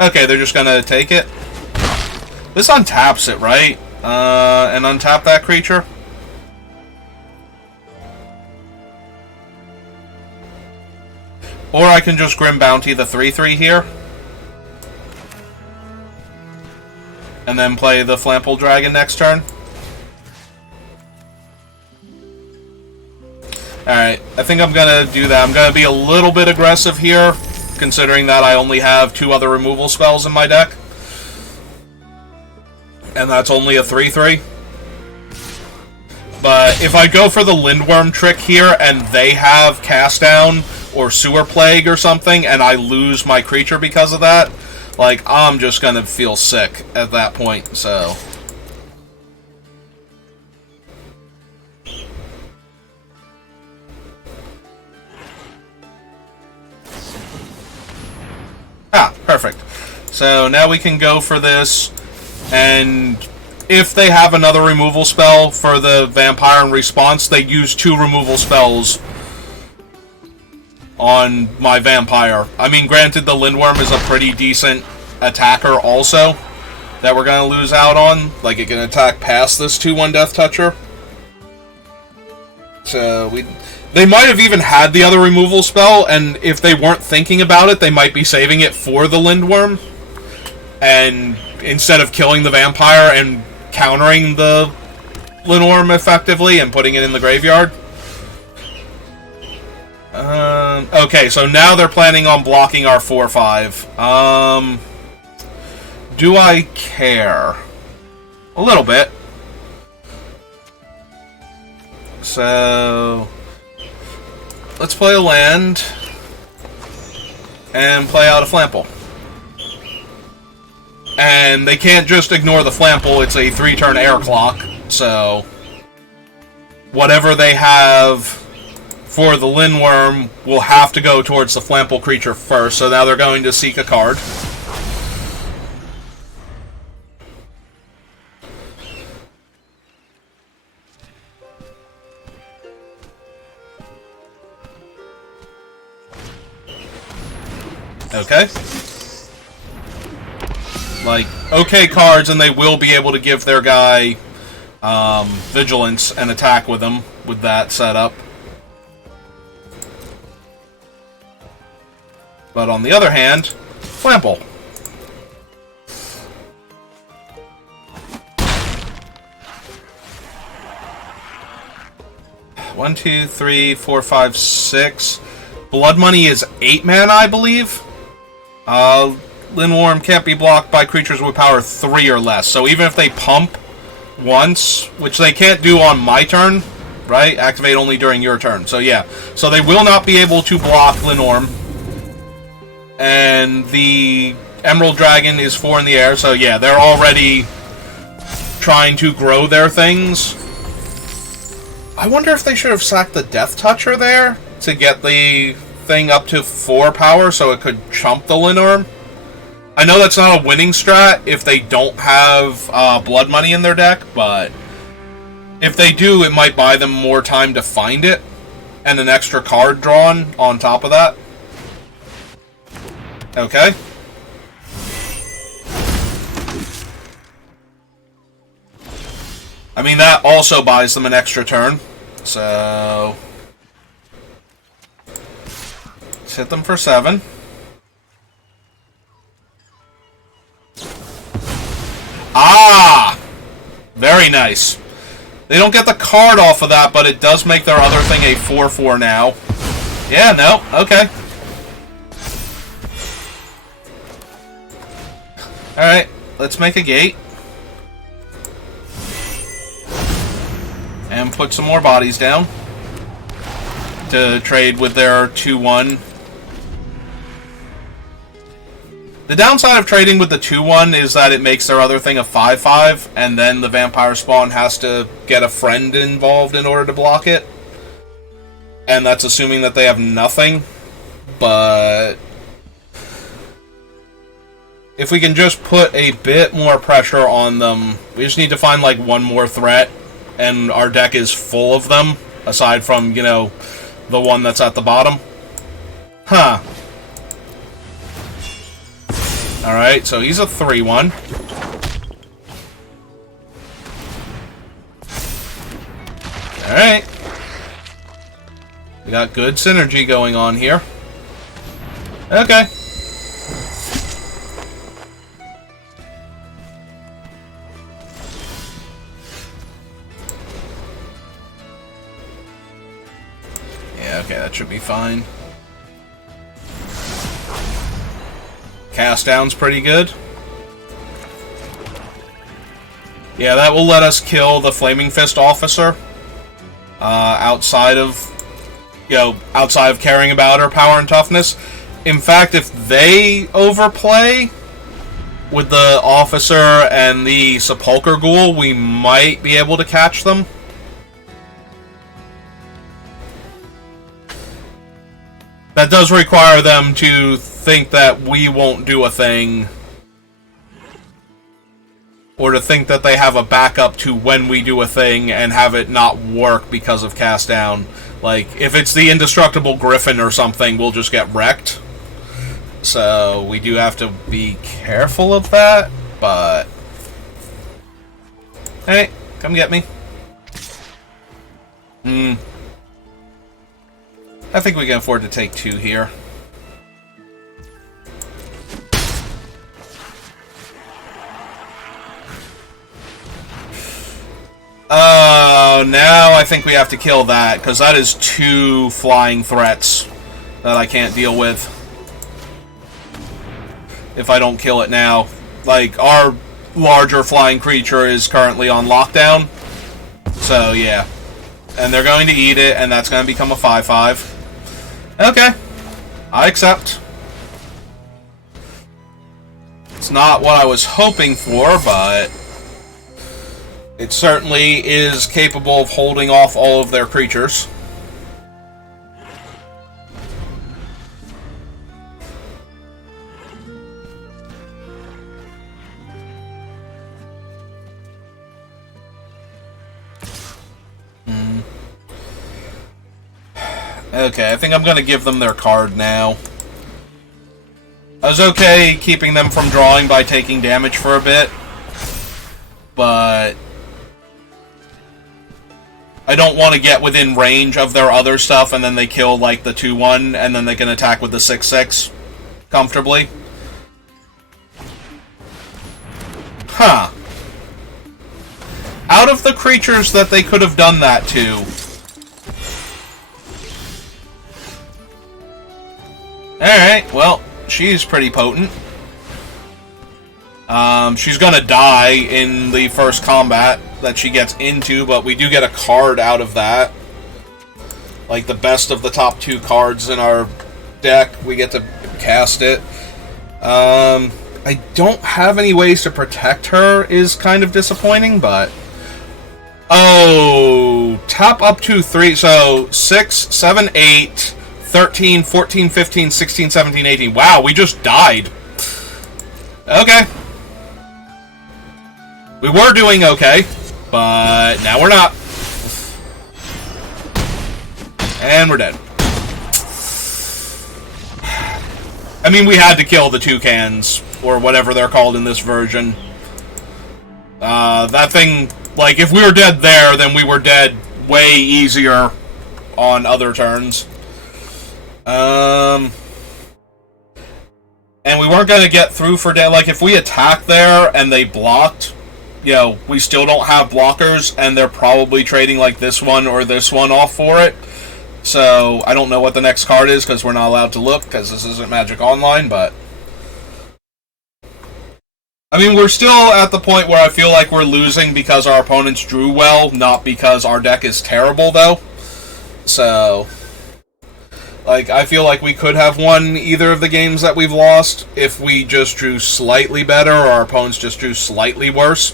Okay, they're just gonna take it. This untaps it, right? And untap that creature. Or I can just Grim Bounty the 3-3 here. And then play the Flample Dragon next turn. Alright, I think I'm gonna do that. I'm gonna be a little bit aggressive here, considering that I only have 2 other removal spells in my deck. And that's only a 3-3. But if I go for the Lindworm trick here, and they have Cast Down or sewer plague or something, and I lose my creature because of that, like, I'm just gonna feel sick at that point, so... Ah, perfect. So now we can go for this, and if they have another removal spell for the vampire in response, they use 2 removal spells on my vampire. I mean, granted, the Lindworm is a pretty decent attacker also that we're going to lose out on. Like, it can attack past this 2/1 Death Toucher. So, they might have even had the other removal spell, and if they weren't thinking about it, they might be saving it for the Lindworm. And instead of killing the vampire and countering the Lindworm effectively and putting it in the graveyard. Okay, so now they're planning on blocking our 4/5. Do I care? A little bit. So... let's play a land and play out a Flample. And they can't just ignore the Flample, it's a 3-turn air clock, so whatever they have for the Lindworm will have to go towards the Flample creature first, so now they're going to seek a card. Okay. Like, okay cards, and they will be able to give their guy Vigilance and attack with them with that setup. But on the other hand, Flample. One, two, three, four, five, 6. Blood Money is 8 mana, I believe. Lindworm can't be blocked by creatures with power 3 or less. So even if they pump once, which they can't do on my turn, right? Activate only during your turn. So yeah. So they will not be able to block Lindworm. And the Emerald Dragon is 4 in the air. So yeah, they're already trying to grow their things. I wonder if they should have sacked the Death Toucher there to get the thing up to 4 power so it could chump the Lindworm. I know that's not a winning strat if they don't have Blood Money in their deck, but if they do, it might buy them more time to find it, and an extra card drawn on top of that. Okay. I mean, that also buys them an extra turn, so... let's hit them for 7. Ah! Very nice. They don't get the card off of that, but it does make their other thing a 4/4 now. Yeah, no, okay. Alright, let's make a gate. And put some more bodies down. To trade with their 2/1. The downside of trading with the 2/1 is that it makes their other thing a 5/5, and then the vampire spawn has to get a friend involved in order to block it. And that's assuming that they have nothing. But if we can just put a bit more pressure on them, we just need to find like one more threat, and our deck is full of them, aside from, you know, the one that's at the bottom. Huh. Alright, so he's a 3/1. Alright. We got good synergy going on here. Okay. Yeah, okay, that should be fine. Cast down's pretty good. Yeah, that will let us kill the Flaming Fist officer. Outside of... outside of caring about her power and toughness. In fact, if they overplay with the officer and the sepulcher ghoul, we might be able to catch them. That does require them to think that we won't do a thing, or to think that they have a backup to when we do a thing and have it not work because of cast down. Like, if it's the indestructible griffin or something, we'll just get wrecked. So, we do have to be careful of that, but... Hey, come get me. I think we can afford to take 2 here. Oh, now I think we have to kill that, because that is 2 flying threats that I can't deal with if I don't kill it now. Like, our larger flying creature is currently on lockdown, so yeah. And they're going to eat it, and that's going to become a 5/5. Okay, I accept. It's not what I was hoping for, but it certainly is capable of holding off all of their creatures. Okay, I think I'm going to give them their card now. I was okay keeping them from drawing by taking damage for a bit, but I don't want to get within range of their other stuff and then they kill, like, the 2/1, and then they can attack with the 6/6 comfortably. Huh. Out of the creatures that they could have done that to... Alright, well, she's pretty potent. She's gonna die in the first combat that she gets into, but we do get a card out of that. Like, the best of the top 2 cards in our deck, we get to cast it. I don't have any ways to protect her is kind of disappointing, but... Oh, top up to 3, so 6, 7, 8... 13, 14, 15, 16, 17, 18. Wow, we just died. Okay. We were doing okay, but now we're not. And we're dead. I mean, we had to kill the toucans, or whatever they're called in this version. That thing, like, if we were dead there, then we were dead way easier on other turns. And we weren't going to get through for damage. Like, if we attack there and they blocked, you know, we still don't have blockers, and they're probably trading, like, this one or this one off for it. So, I don't know what the next card is, because we're not allowed to look, because this isn't Magic Online, but... I mean, we're still at the point where I feel like we're losing because our opponents drew well, not because our deck is terrible, though. So... Like, I feel like we could have won either of the games that we've lost if we just drew slightly better, or our opponents just drew slightly worse.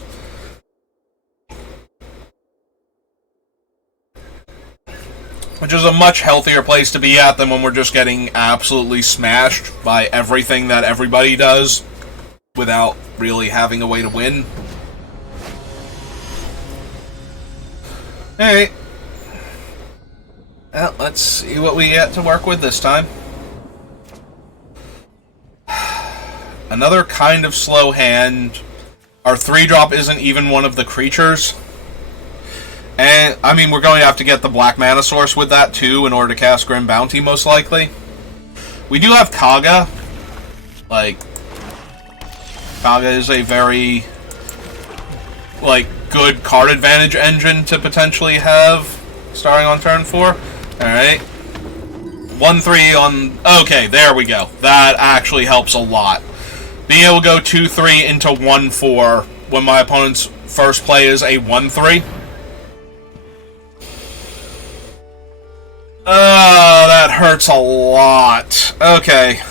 Which is a much healthier place to be at than when we're just getting absolutely smashed by everything that everybody does without really having a way to win. Alright. Well, let's see what we get to work with this time. Another kind of slow hand. Our 3-drop isn't even one of the creatures. And, I mean, we're going to have to get the black mana source with that, too, in order to cast Grim Bounty, most likely. We do have Kaga. Like, Kaga is a very, like, good card advantage engine to potentially have starting on turn 4. Alright. 1-3 on... Okay, there we go. That actually helps a lot. Being able to go 2-3 into 1-4 when my opponent's first play is a 1-3. Oh, that hurts a lot. Okay.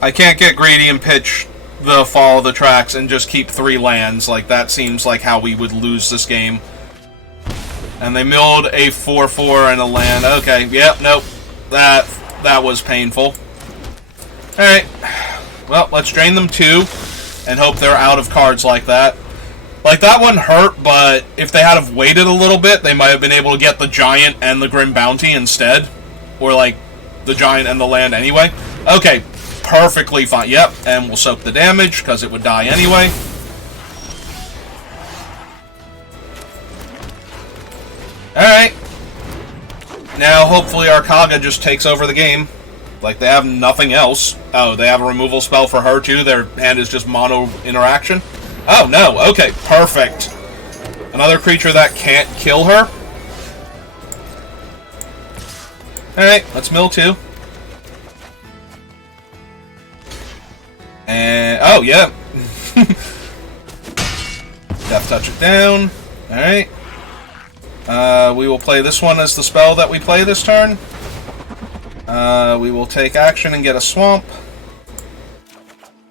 I can't get greedy and pitch the Fall of the Tracks and just keep 3 lands. Like, that seems like how we would lose this game. And they milled a 4/4 and a land. Okay, yep, nope. That was painful. Alright. Well, let's drain them 2 and hope they're out of cards like that. Like, that one hurt, but if they had have waited a little bit, they might have been able to get the Giant and the Grim Bounty instead. Or, like, the Giant and the land anyway. Okay, perfectly fine. Yep, and we'll soak the damage, because it would die anyway. Alright. Now, hopefully, our Kaga just takes over the game. Like, they have nothing else. Oh, they have a removal spell for her, too? Their hand is just mono interaction? Oh, no. Okay, perfect. Another creature that can't kill her. Alright, let's mill 2. And, oh, yeah. Death Touch it down. Alright. We will play this one as the spell that we play this turn. We will take action and get a swamp.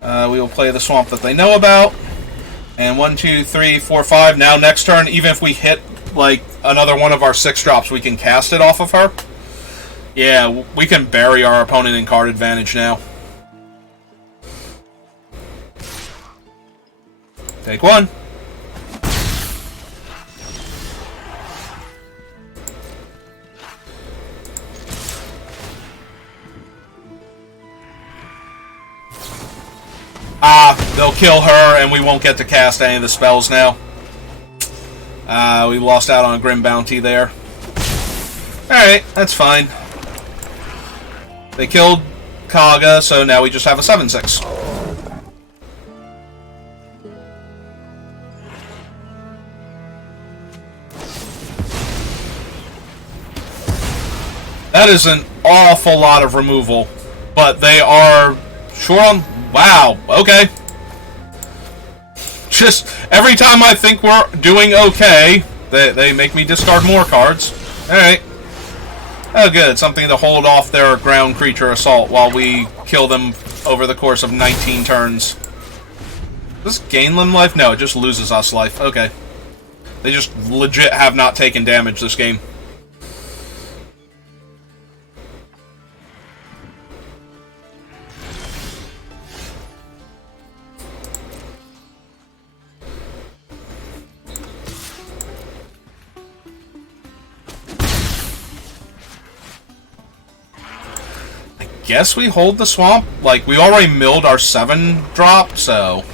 We will play the swamp that they know about. And 1, 2, 3, 4, 5. Now, next turn, even if we hit, like, another one of our 6 drops, we can cast it off of her. Yeah, we can bury our opponent in card advantage now. Take 1. Ah, they'll kill her, and we won't get to cast any of the spells now. We lost out on a Grim Bounty there. Alright, that's fine. They killed Kaga, so now we just have a 7/6. That is an awful lot of removal, but they are short on... Wow, okay. Just every time I think we're doing okay, they make me discard more cards. Alright. Oh, good. Something to hold off their ground creature assault while we kill them over the course of 19 turns. Does this gain them life? No, it just loses us life. Okay. They just legit have not taken damage this game. Guess we hold the swamp. Like, we already milled our 7 drop, so...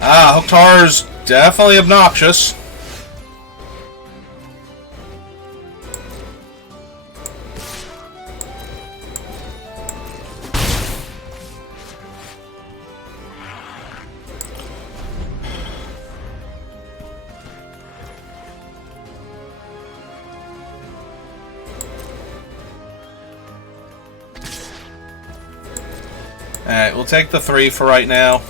Ah, Hoktar's definitely obnoxious. Alright, we'll take the 3 for right now.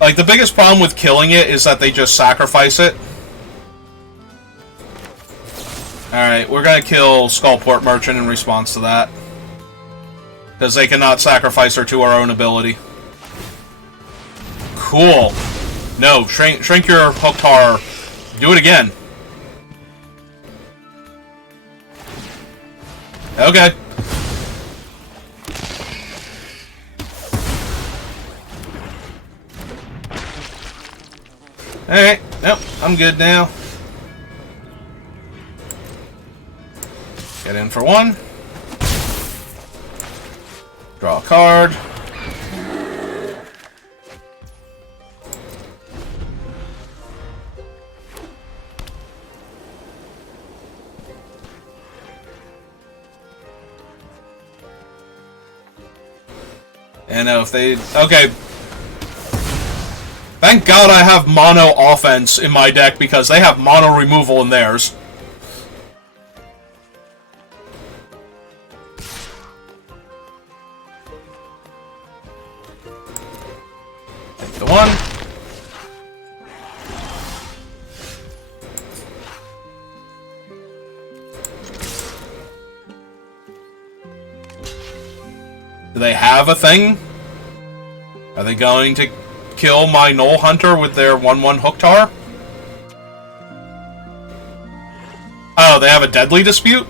Like, the biggest problem with killing it is that they just sacrifice it. Alright, we're gonna kill Skullport Merchant in response to that. Because they cannot sacrifice her to our own ability. Cool. No, shrink your Hoktar. Do it again. Okay. Alright, nope, I'm good now. Get in for 1. Draw a card. And if they... Okay. Thank God I have mono offense in my deck because they have mono removal in theirs. the one. Do they have a thing? Are they going to kill my Knoll Hunter with their 1/1 Hooktar? Oh, they have a Deadly Dispute?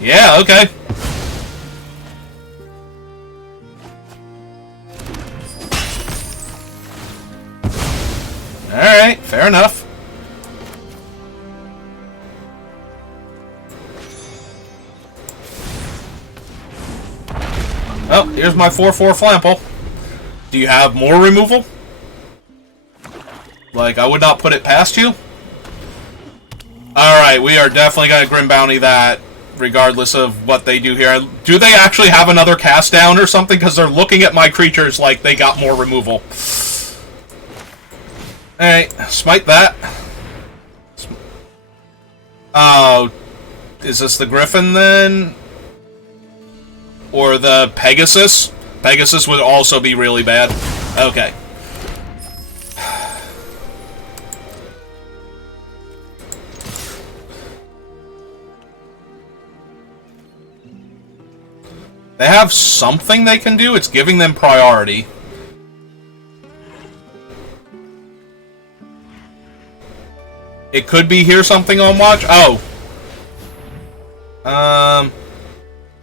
Yeah, okay. Alright, fair enough. Oh, here's my 4/4 Flample. Do you have more removal? Like, I would not put it past you. Alright, we are definitely going to Grim Bounty that, regardless of what they do here. Do they actually have another cast down or something? Because they're looking at my creatures like they got more removal. Alright, smite that. Oh, is this the Griffin then? Or the Pegasus? Pegasus would also be really bad. Okay. They have something they can do. It's giving them priority. It could be here something on watch. Oh.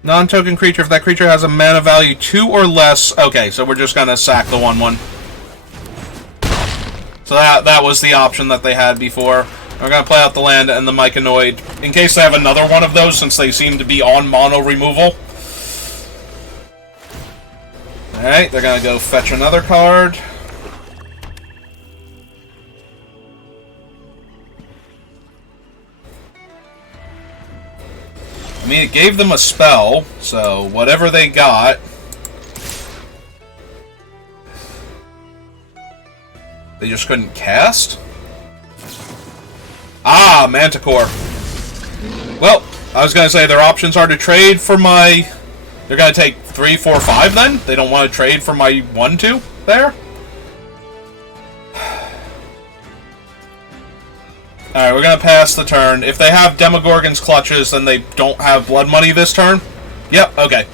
Non-token creature. If that creature has a mana value 2 or less. Okay, so we're just gonna sack the 1/1. So that was the option that they had before. We're gonna play out the land and the Mycanoid in case they have another one of those, since they seem to be on mono removal. Alright, they're gonna go fetch another card. I mean, it gave them a spell, so whatever they got. They just couldn't cast? Ah, Manticore. Well, I was gonna say their options are to trade for my... They're gonna take 3, 4, 5 then? They don't want to trade for my 1/2 there? Alright, we're gonna pass the turn. If they have Demogorgon's Clutches, then they don't have Blood Money this turn? Yep, okay.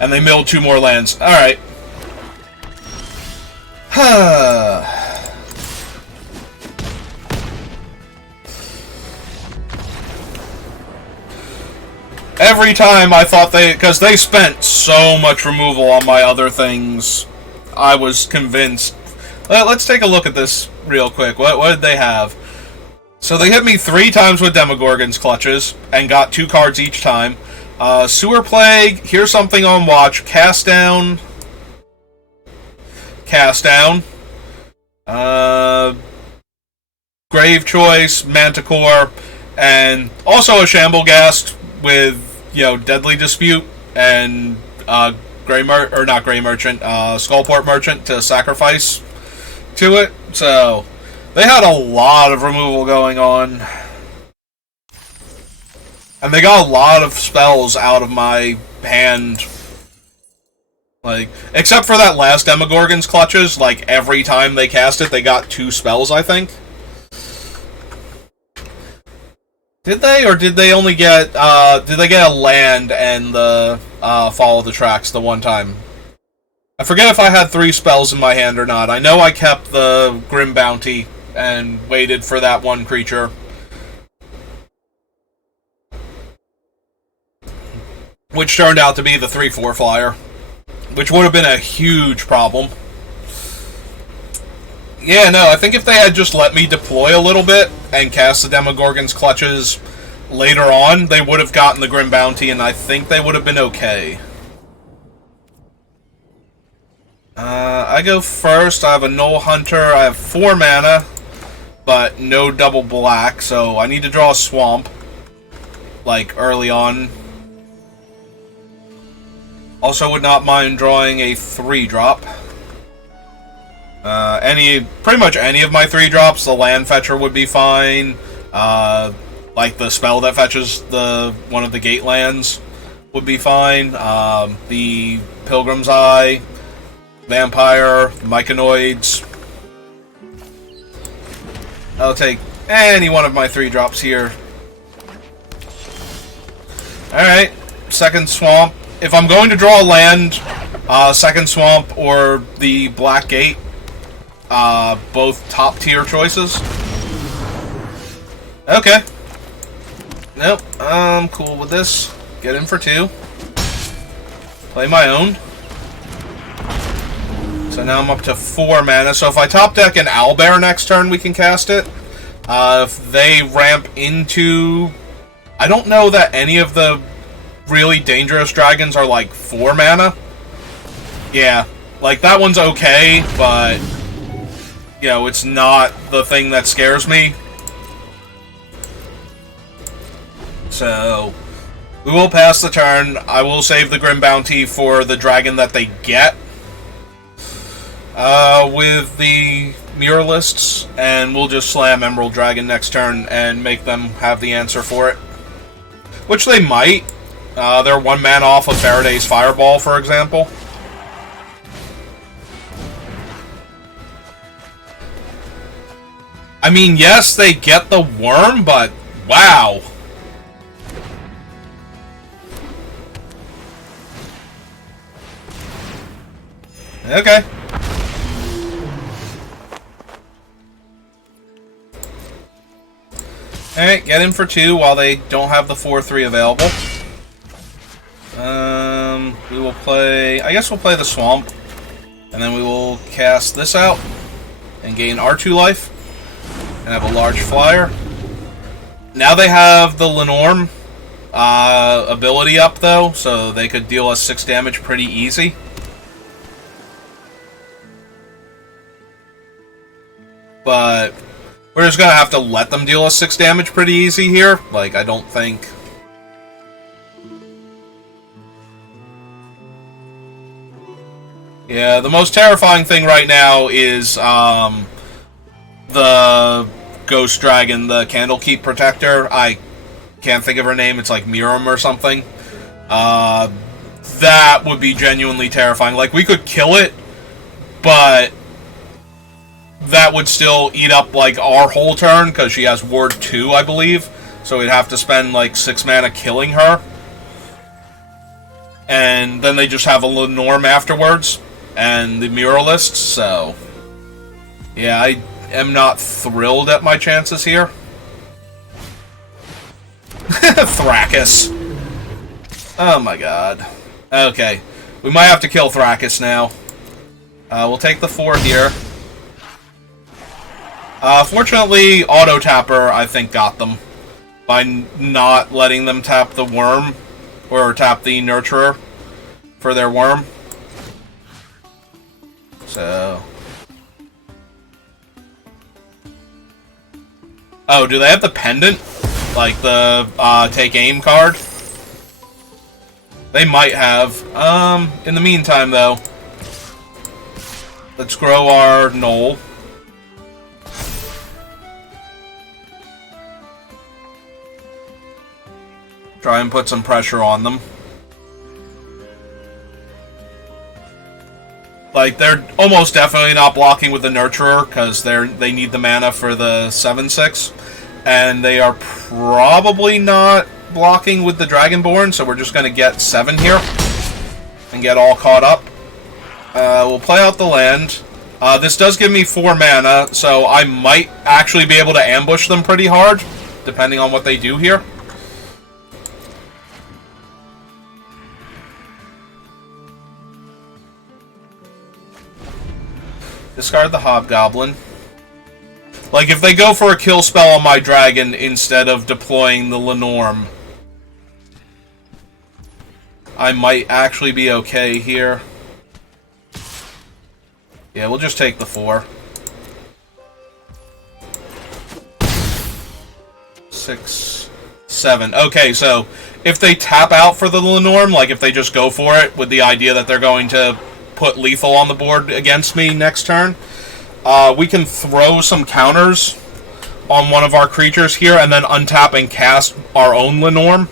And they milled 2 more lands. Alright. Every time I thought because they spent so much removal on my other things, I was convinced. Let's take a look at this real quick. What did they have? So they hit me 3 times with Demogorgon's Clutches, and got 2 cards each time. Sewer Plague, here's something on watch, Cast Down, Grave Choice, Manticore, and also a Shamblegast with, you know, Deadly Dispute, and not Grey Merchant, Skullport Merchant to sacrifice to it. So they had a lot of removal going on. And they got a lot of spells out of my hand. Like, except for that last Demogorgon's Clutches, like, every time they cast it, they got 2 spells, I think. Did they, or did they only get, did they get a land and the, Follow the Tracks the one time? I forget if I had 3 spells in my hand or not. I know I kept the Grim Bounty and waited for that one creature. Which turned out to be the 3/4 flyer. Which would have been a huge problem. Yeah, no, I think if they had just let me deploy a little bit and cast the Demogorgon's Clutches later on, they would have gotten the Grim Bounty, and I think they would have been okay. I go first. I have a Knoll Hunter. I have 4 mana, but no double black, so I need to draw a Swamp, like, early on. Also would not mind drawing a 3-drop. Pretty much any of my 3-drops, the Land Fetcher would be fine. Like the spell that fetches one of the gate lands would be fine. The Pilgrim's Eye. Vampire, Myconoids. I'll take any one of my 3 drops here. Alright, second swamp. If I'm going to draw a land, second swamp or the Black Gate, both top tier choices. Okay. Nope, I'm cool with this. Get in for 2. Play my own. So now I'm up to 4 mana. So if I top deck an Owlbear next turn, we can cast it. If they ramp into... I don't know that any of the really dangerous dragons are like 4 mana. Yeah, like that one's okay, but... you know, it's not the thing that scares me. So... we will pass the turn. I will save the Grim Bounty for the dragon that they get. With the Muralists, and we'll just slam Emerald Dragon next turn and make them have the answer for it. Which they might. They're 1 mana off of Faraday's Fireball, for example. I mean, yes, they get the worm, but wow. Okay. Alright, get in for 2 while they don't have the 4-3 available. We will play... I guess we'll play the Swamp. And then we will cast this out. And gain R2 life. And have a large flyer. Now they have the Lenorm ability up, though. So they could deal us 6 damage pretty easy. But... we're just gonna have to let them deal us 6 damage pretty easy here. Like, I don't think... yeah, the most terrifying thing right now is, the Ghost Dragon, the Candlekeep Protector. I can't think of her name. It's like Miram or something. That would be genuinely terrifying. Like, we could kill it, but... that would still eat up, like, our whole turn, because she has Ward 2, I believe. So we'd have to spend, like, 6 mana killing her. And then they just have a Lenorm afterwards. And the Muralists, so... yeah, I am not thrilled at my chances here. Thrakkus. Oh my god. Okay. We might have to kill Thrakkus now. We'll take the 4 here. Fortunately, Auto Tapper, I think, got them. By not letting them tap the worm. Or tap the Nurturer for their worm. So... oh, do they have the pendant? Like the, take aim card? They might have. In the meantime, though... let's grow our Knoll. Try and put some pressure on them. Like, they're almost definitely not blocking with the Nurturer, because they need the mana for the 7/6. And they are probably not blocking with the Dragonborn, so we're just going to get 7 here. And get all caught up. We'll play out the land. This does give me 4 mana, so I might actually be able to ambush them pretty hard, depending on what they do here. Discard the Hobgoblin. Like, if they go for a kill spell on my dragon instead of deploying the Lenorm, I might actually be okay here. Yeah, we'll just take the 4. 6, 7. Okay, so if they tap out for the Lenorm, like if they just go for it with the idea that they're going to put lethal on the board against me next turn, we can throw some counters on one of our creatures here and then untap and cast our own Lenorm.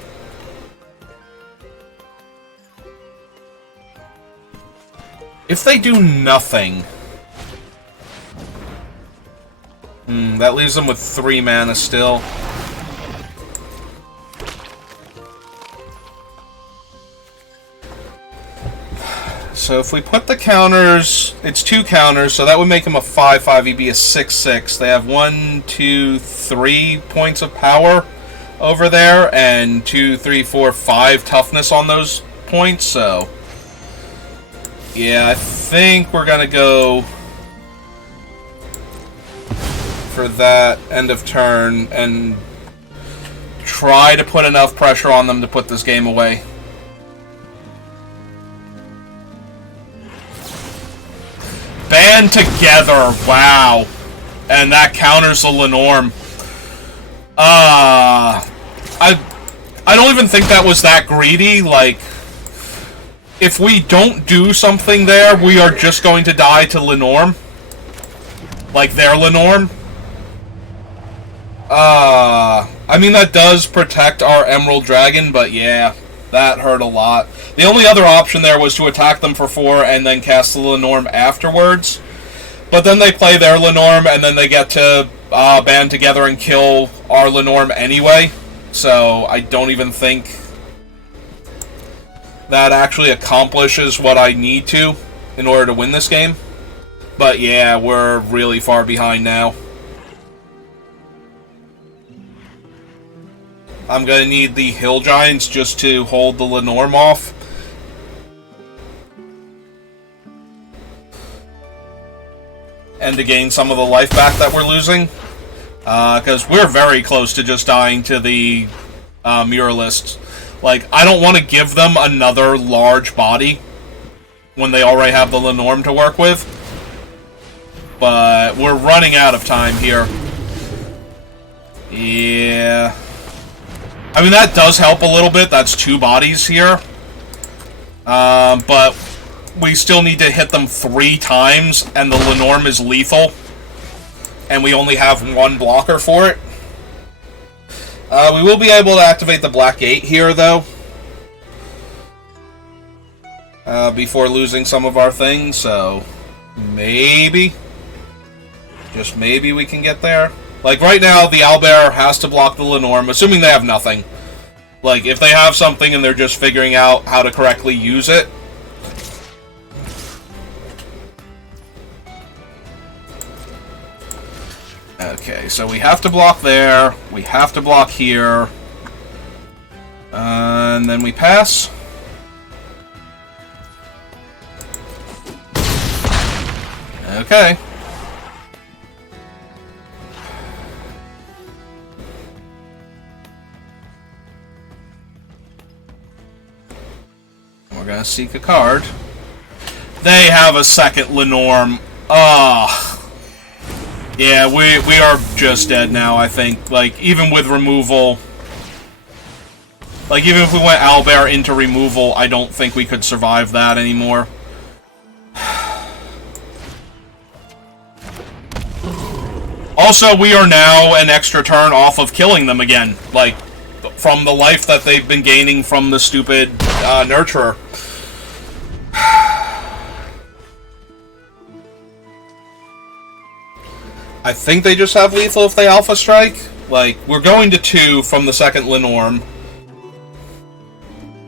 If they do nothing... that leaves them with 3 mana still. So if we put the counters... It's 2 counters, so that would make him a 5/5. He'd be a 6/6. They have 1, 2, 3 points of power over there, and 2, 3, 4, 5 toughness on those points, so... Yeah, I think we're gonna go for that end of turn and try to put enough pressure on them to put this game away. Band together, wow. And that counters the Lenormand. I don't even think that was that greedy, like... If we don't do something there, we are just going to die to Lenormand. Like their Lenormand. I mean, that does protect our Emerald Dragon, but yeah, that hurt a lot. The only other option there was to attack them for 4 and then cast the Lenormand afterwards. But then they play their Lenormand, and then they get to band together and kill our Lenormand anyway. So I don't even think that actually accomplishes what I need to in order to win this game. But yeah, we're really far behind now. I'm going to need the Hill Giants just to hold the Lenormand off. And to gain some of the life back that we're losing. Because we're very close to just dying to the Muralists. Like, I don't want to give them another large body when they already have the Lenormand to work with. But we're running out of time here. Yeah. I mean, that does help a little bit. That's 2 bodies here. But we still need to hit them 3 times, and the Lenormand is lethal. And we only have 1 blocker for it. We will be able to activate the Black Gate here, though. Before losing some of our things, so... Maybe. Just maybe we can get there. Like, right now, the Owlbear has to block the Lenormand, assuming they have nothing. Like, if they have something and they're just figuring out how to correctly use it. Okay, so we have to block there, we have to block here, and then we pass. Okay. We're gonna seek a card. They have a second Lenormand. Yeah, we are just dead now, I think. Like, even with removal... Like, even if we went Owlbear into removal, I don't think we could survive that anymore. Also, we are now an extra turn off of killing them again. Like, from the life that they've been gaining from the stupid Nurturer. I think they just have lethal if they Alpha Strike. Like, we're going to 2 from the second Lenormand.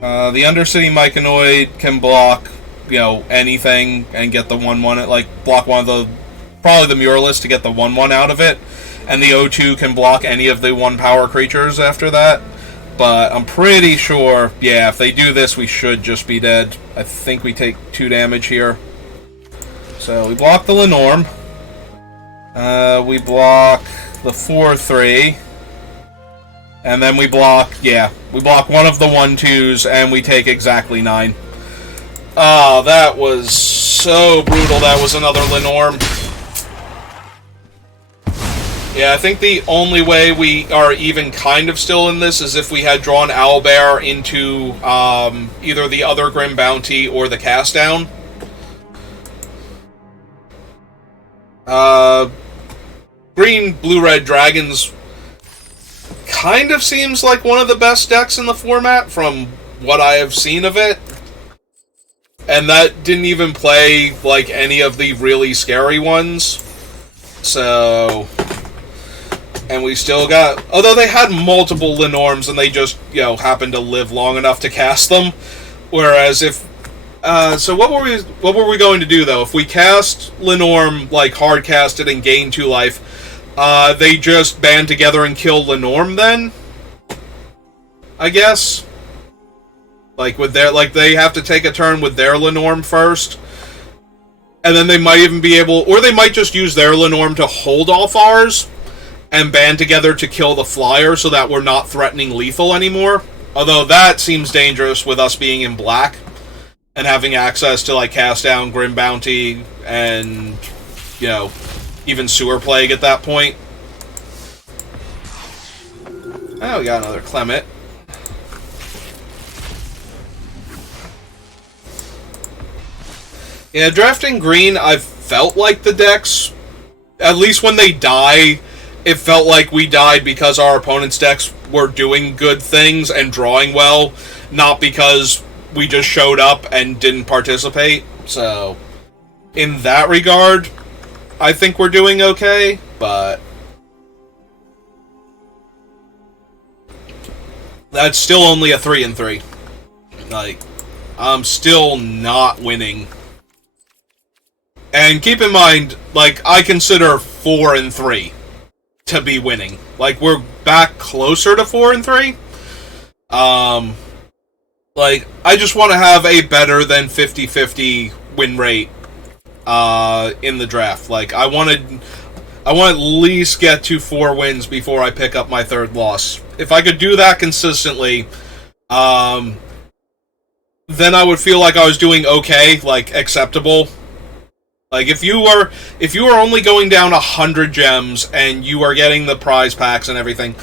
The Undercity Myconoid can block, you know, anything and get the 1/1. Like, block one of the... Probably the Muralist to get the 1/1 out of it. And the O2 can block any of the 1-power creatures after that. But I'm pretty sure, yeah, if they do this, we should just be dead. I think we take 2 damage here. So, we block the Lenormand. We block the 4/3. And then we block, yeah, we block one of the 1/2s, and we take exactly 9. Oh, that was so brutal. That was another Lenormand. Yeah, I think the only way we are even kind of still in this is if we had drawn Owlbear into either the other Grim Bounty or the Cast Down. Green Blue-Red Dragons kind of seems like one of the best decks in the format from what I have seen of it. And that didn't even play, like, any of the really scary ones. So... And we still got... Although they had multiple Lenorms, and they just, happened to live long enough to cast them. Whereas if... so what were we going to do, though? If we cast Lenorm, like, hard cast it and gain 2 life, they just band together and kill Lenorm, then? I guess? Like, they have to take a turn with their Lenorm first. And then they might even be able... Or they might just use their Lenorm to hold off ours and band together to kill the flyer so that we're not threatening lethal anymore. Although that seems dangerous with us being in black and having access to, like, cast down Grim Bounty and, even Sewer Plague at that point. Oh, we got another Clement. Yeah, drafting green, I've felt like the decks, at least when they die, it felt like we died because our opponent's decks were doing good things and drawing well, not because we just showed up and didn't participate. So, in that regard, I think we're doing okay, but that's still only a 3-3. Like, I'm still not winning. And keep in mind, like, I consider 4-3 to be winning. Like, we're back closer to 4-3. Like, I just want to have a better than 50-50 win rate in the draft. Like, I want to at least get to 4 wins before I pick up my 3rd loss. If I could do that consistently, then I would feel like I was doing okay, like, acceptable. Like, if you are only going down 100 gems and you are getting the prize packs and everything,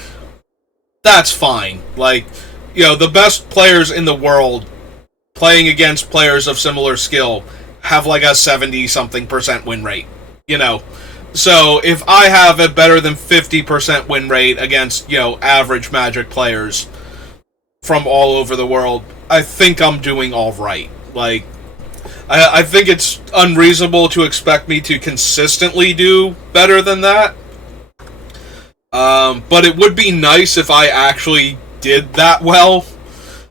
that's fine. Like, the best players in the world playing against players of similar skill have like a 70-something% win rate, So, if I have a better than 50% win rate against, average Magic players from all over the world, I think I'm doing alright. Like, I think it's unreasonable to expect me to consistently do better than that. But it would be nice if I actually did that well.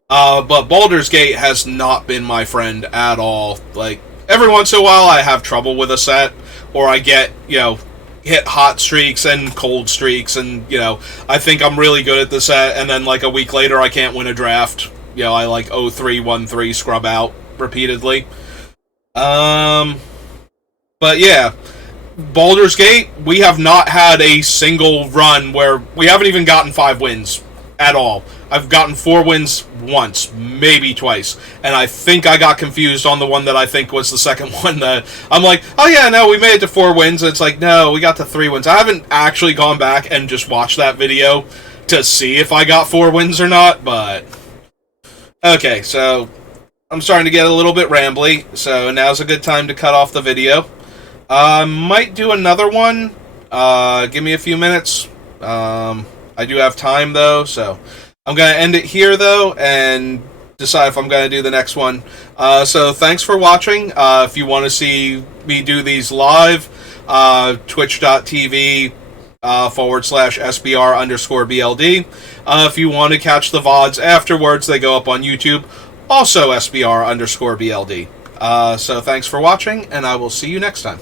But Baldur's Gate has not been my friend at all. Like, every once in a while I have trouble with a set, or I get, hit hot streaks and cold streaks, and, I think I'm really good at the set, and then, like, a week later I can't win a draft. I, like, 0-3-1-3 scrub out repeatedly. But yeah, Baldur's Gate, we have not had a single run where we haven't even gotten 5 wins at all. I've gotten 4 wins once, maybe twice, and I think I got confused on the one that I think was the second one that I'm like, oh yeah, no, we made it to 4 wins, and it's like, no, we got to 3 wins. I haven't actually gone back and just watched that video to see if I got 4 wins or not, but okay, so I'm starting to get a little bit rambly, so now's a good time to cut off the video. Might do another one. Give me a few minutes. I do have time, though, so I'm going to end it here, though, and decide if I'm going to do the next one. So thanks for watching. If you want to see me do these live, twitch.tv /SBR_BLD. If you want to catch the VODs afterwards, they go up on YouTube. Also SBR_BLD. So thanks for watching, and I will see you next time.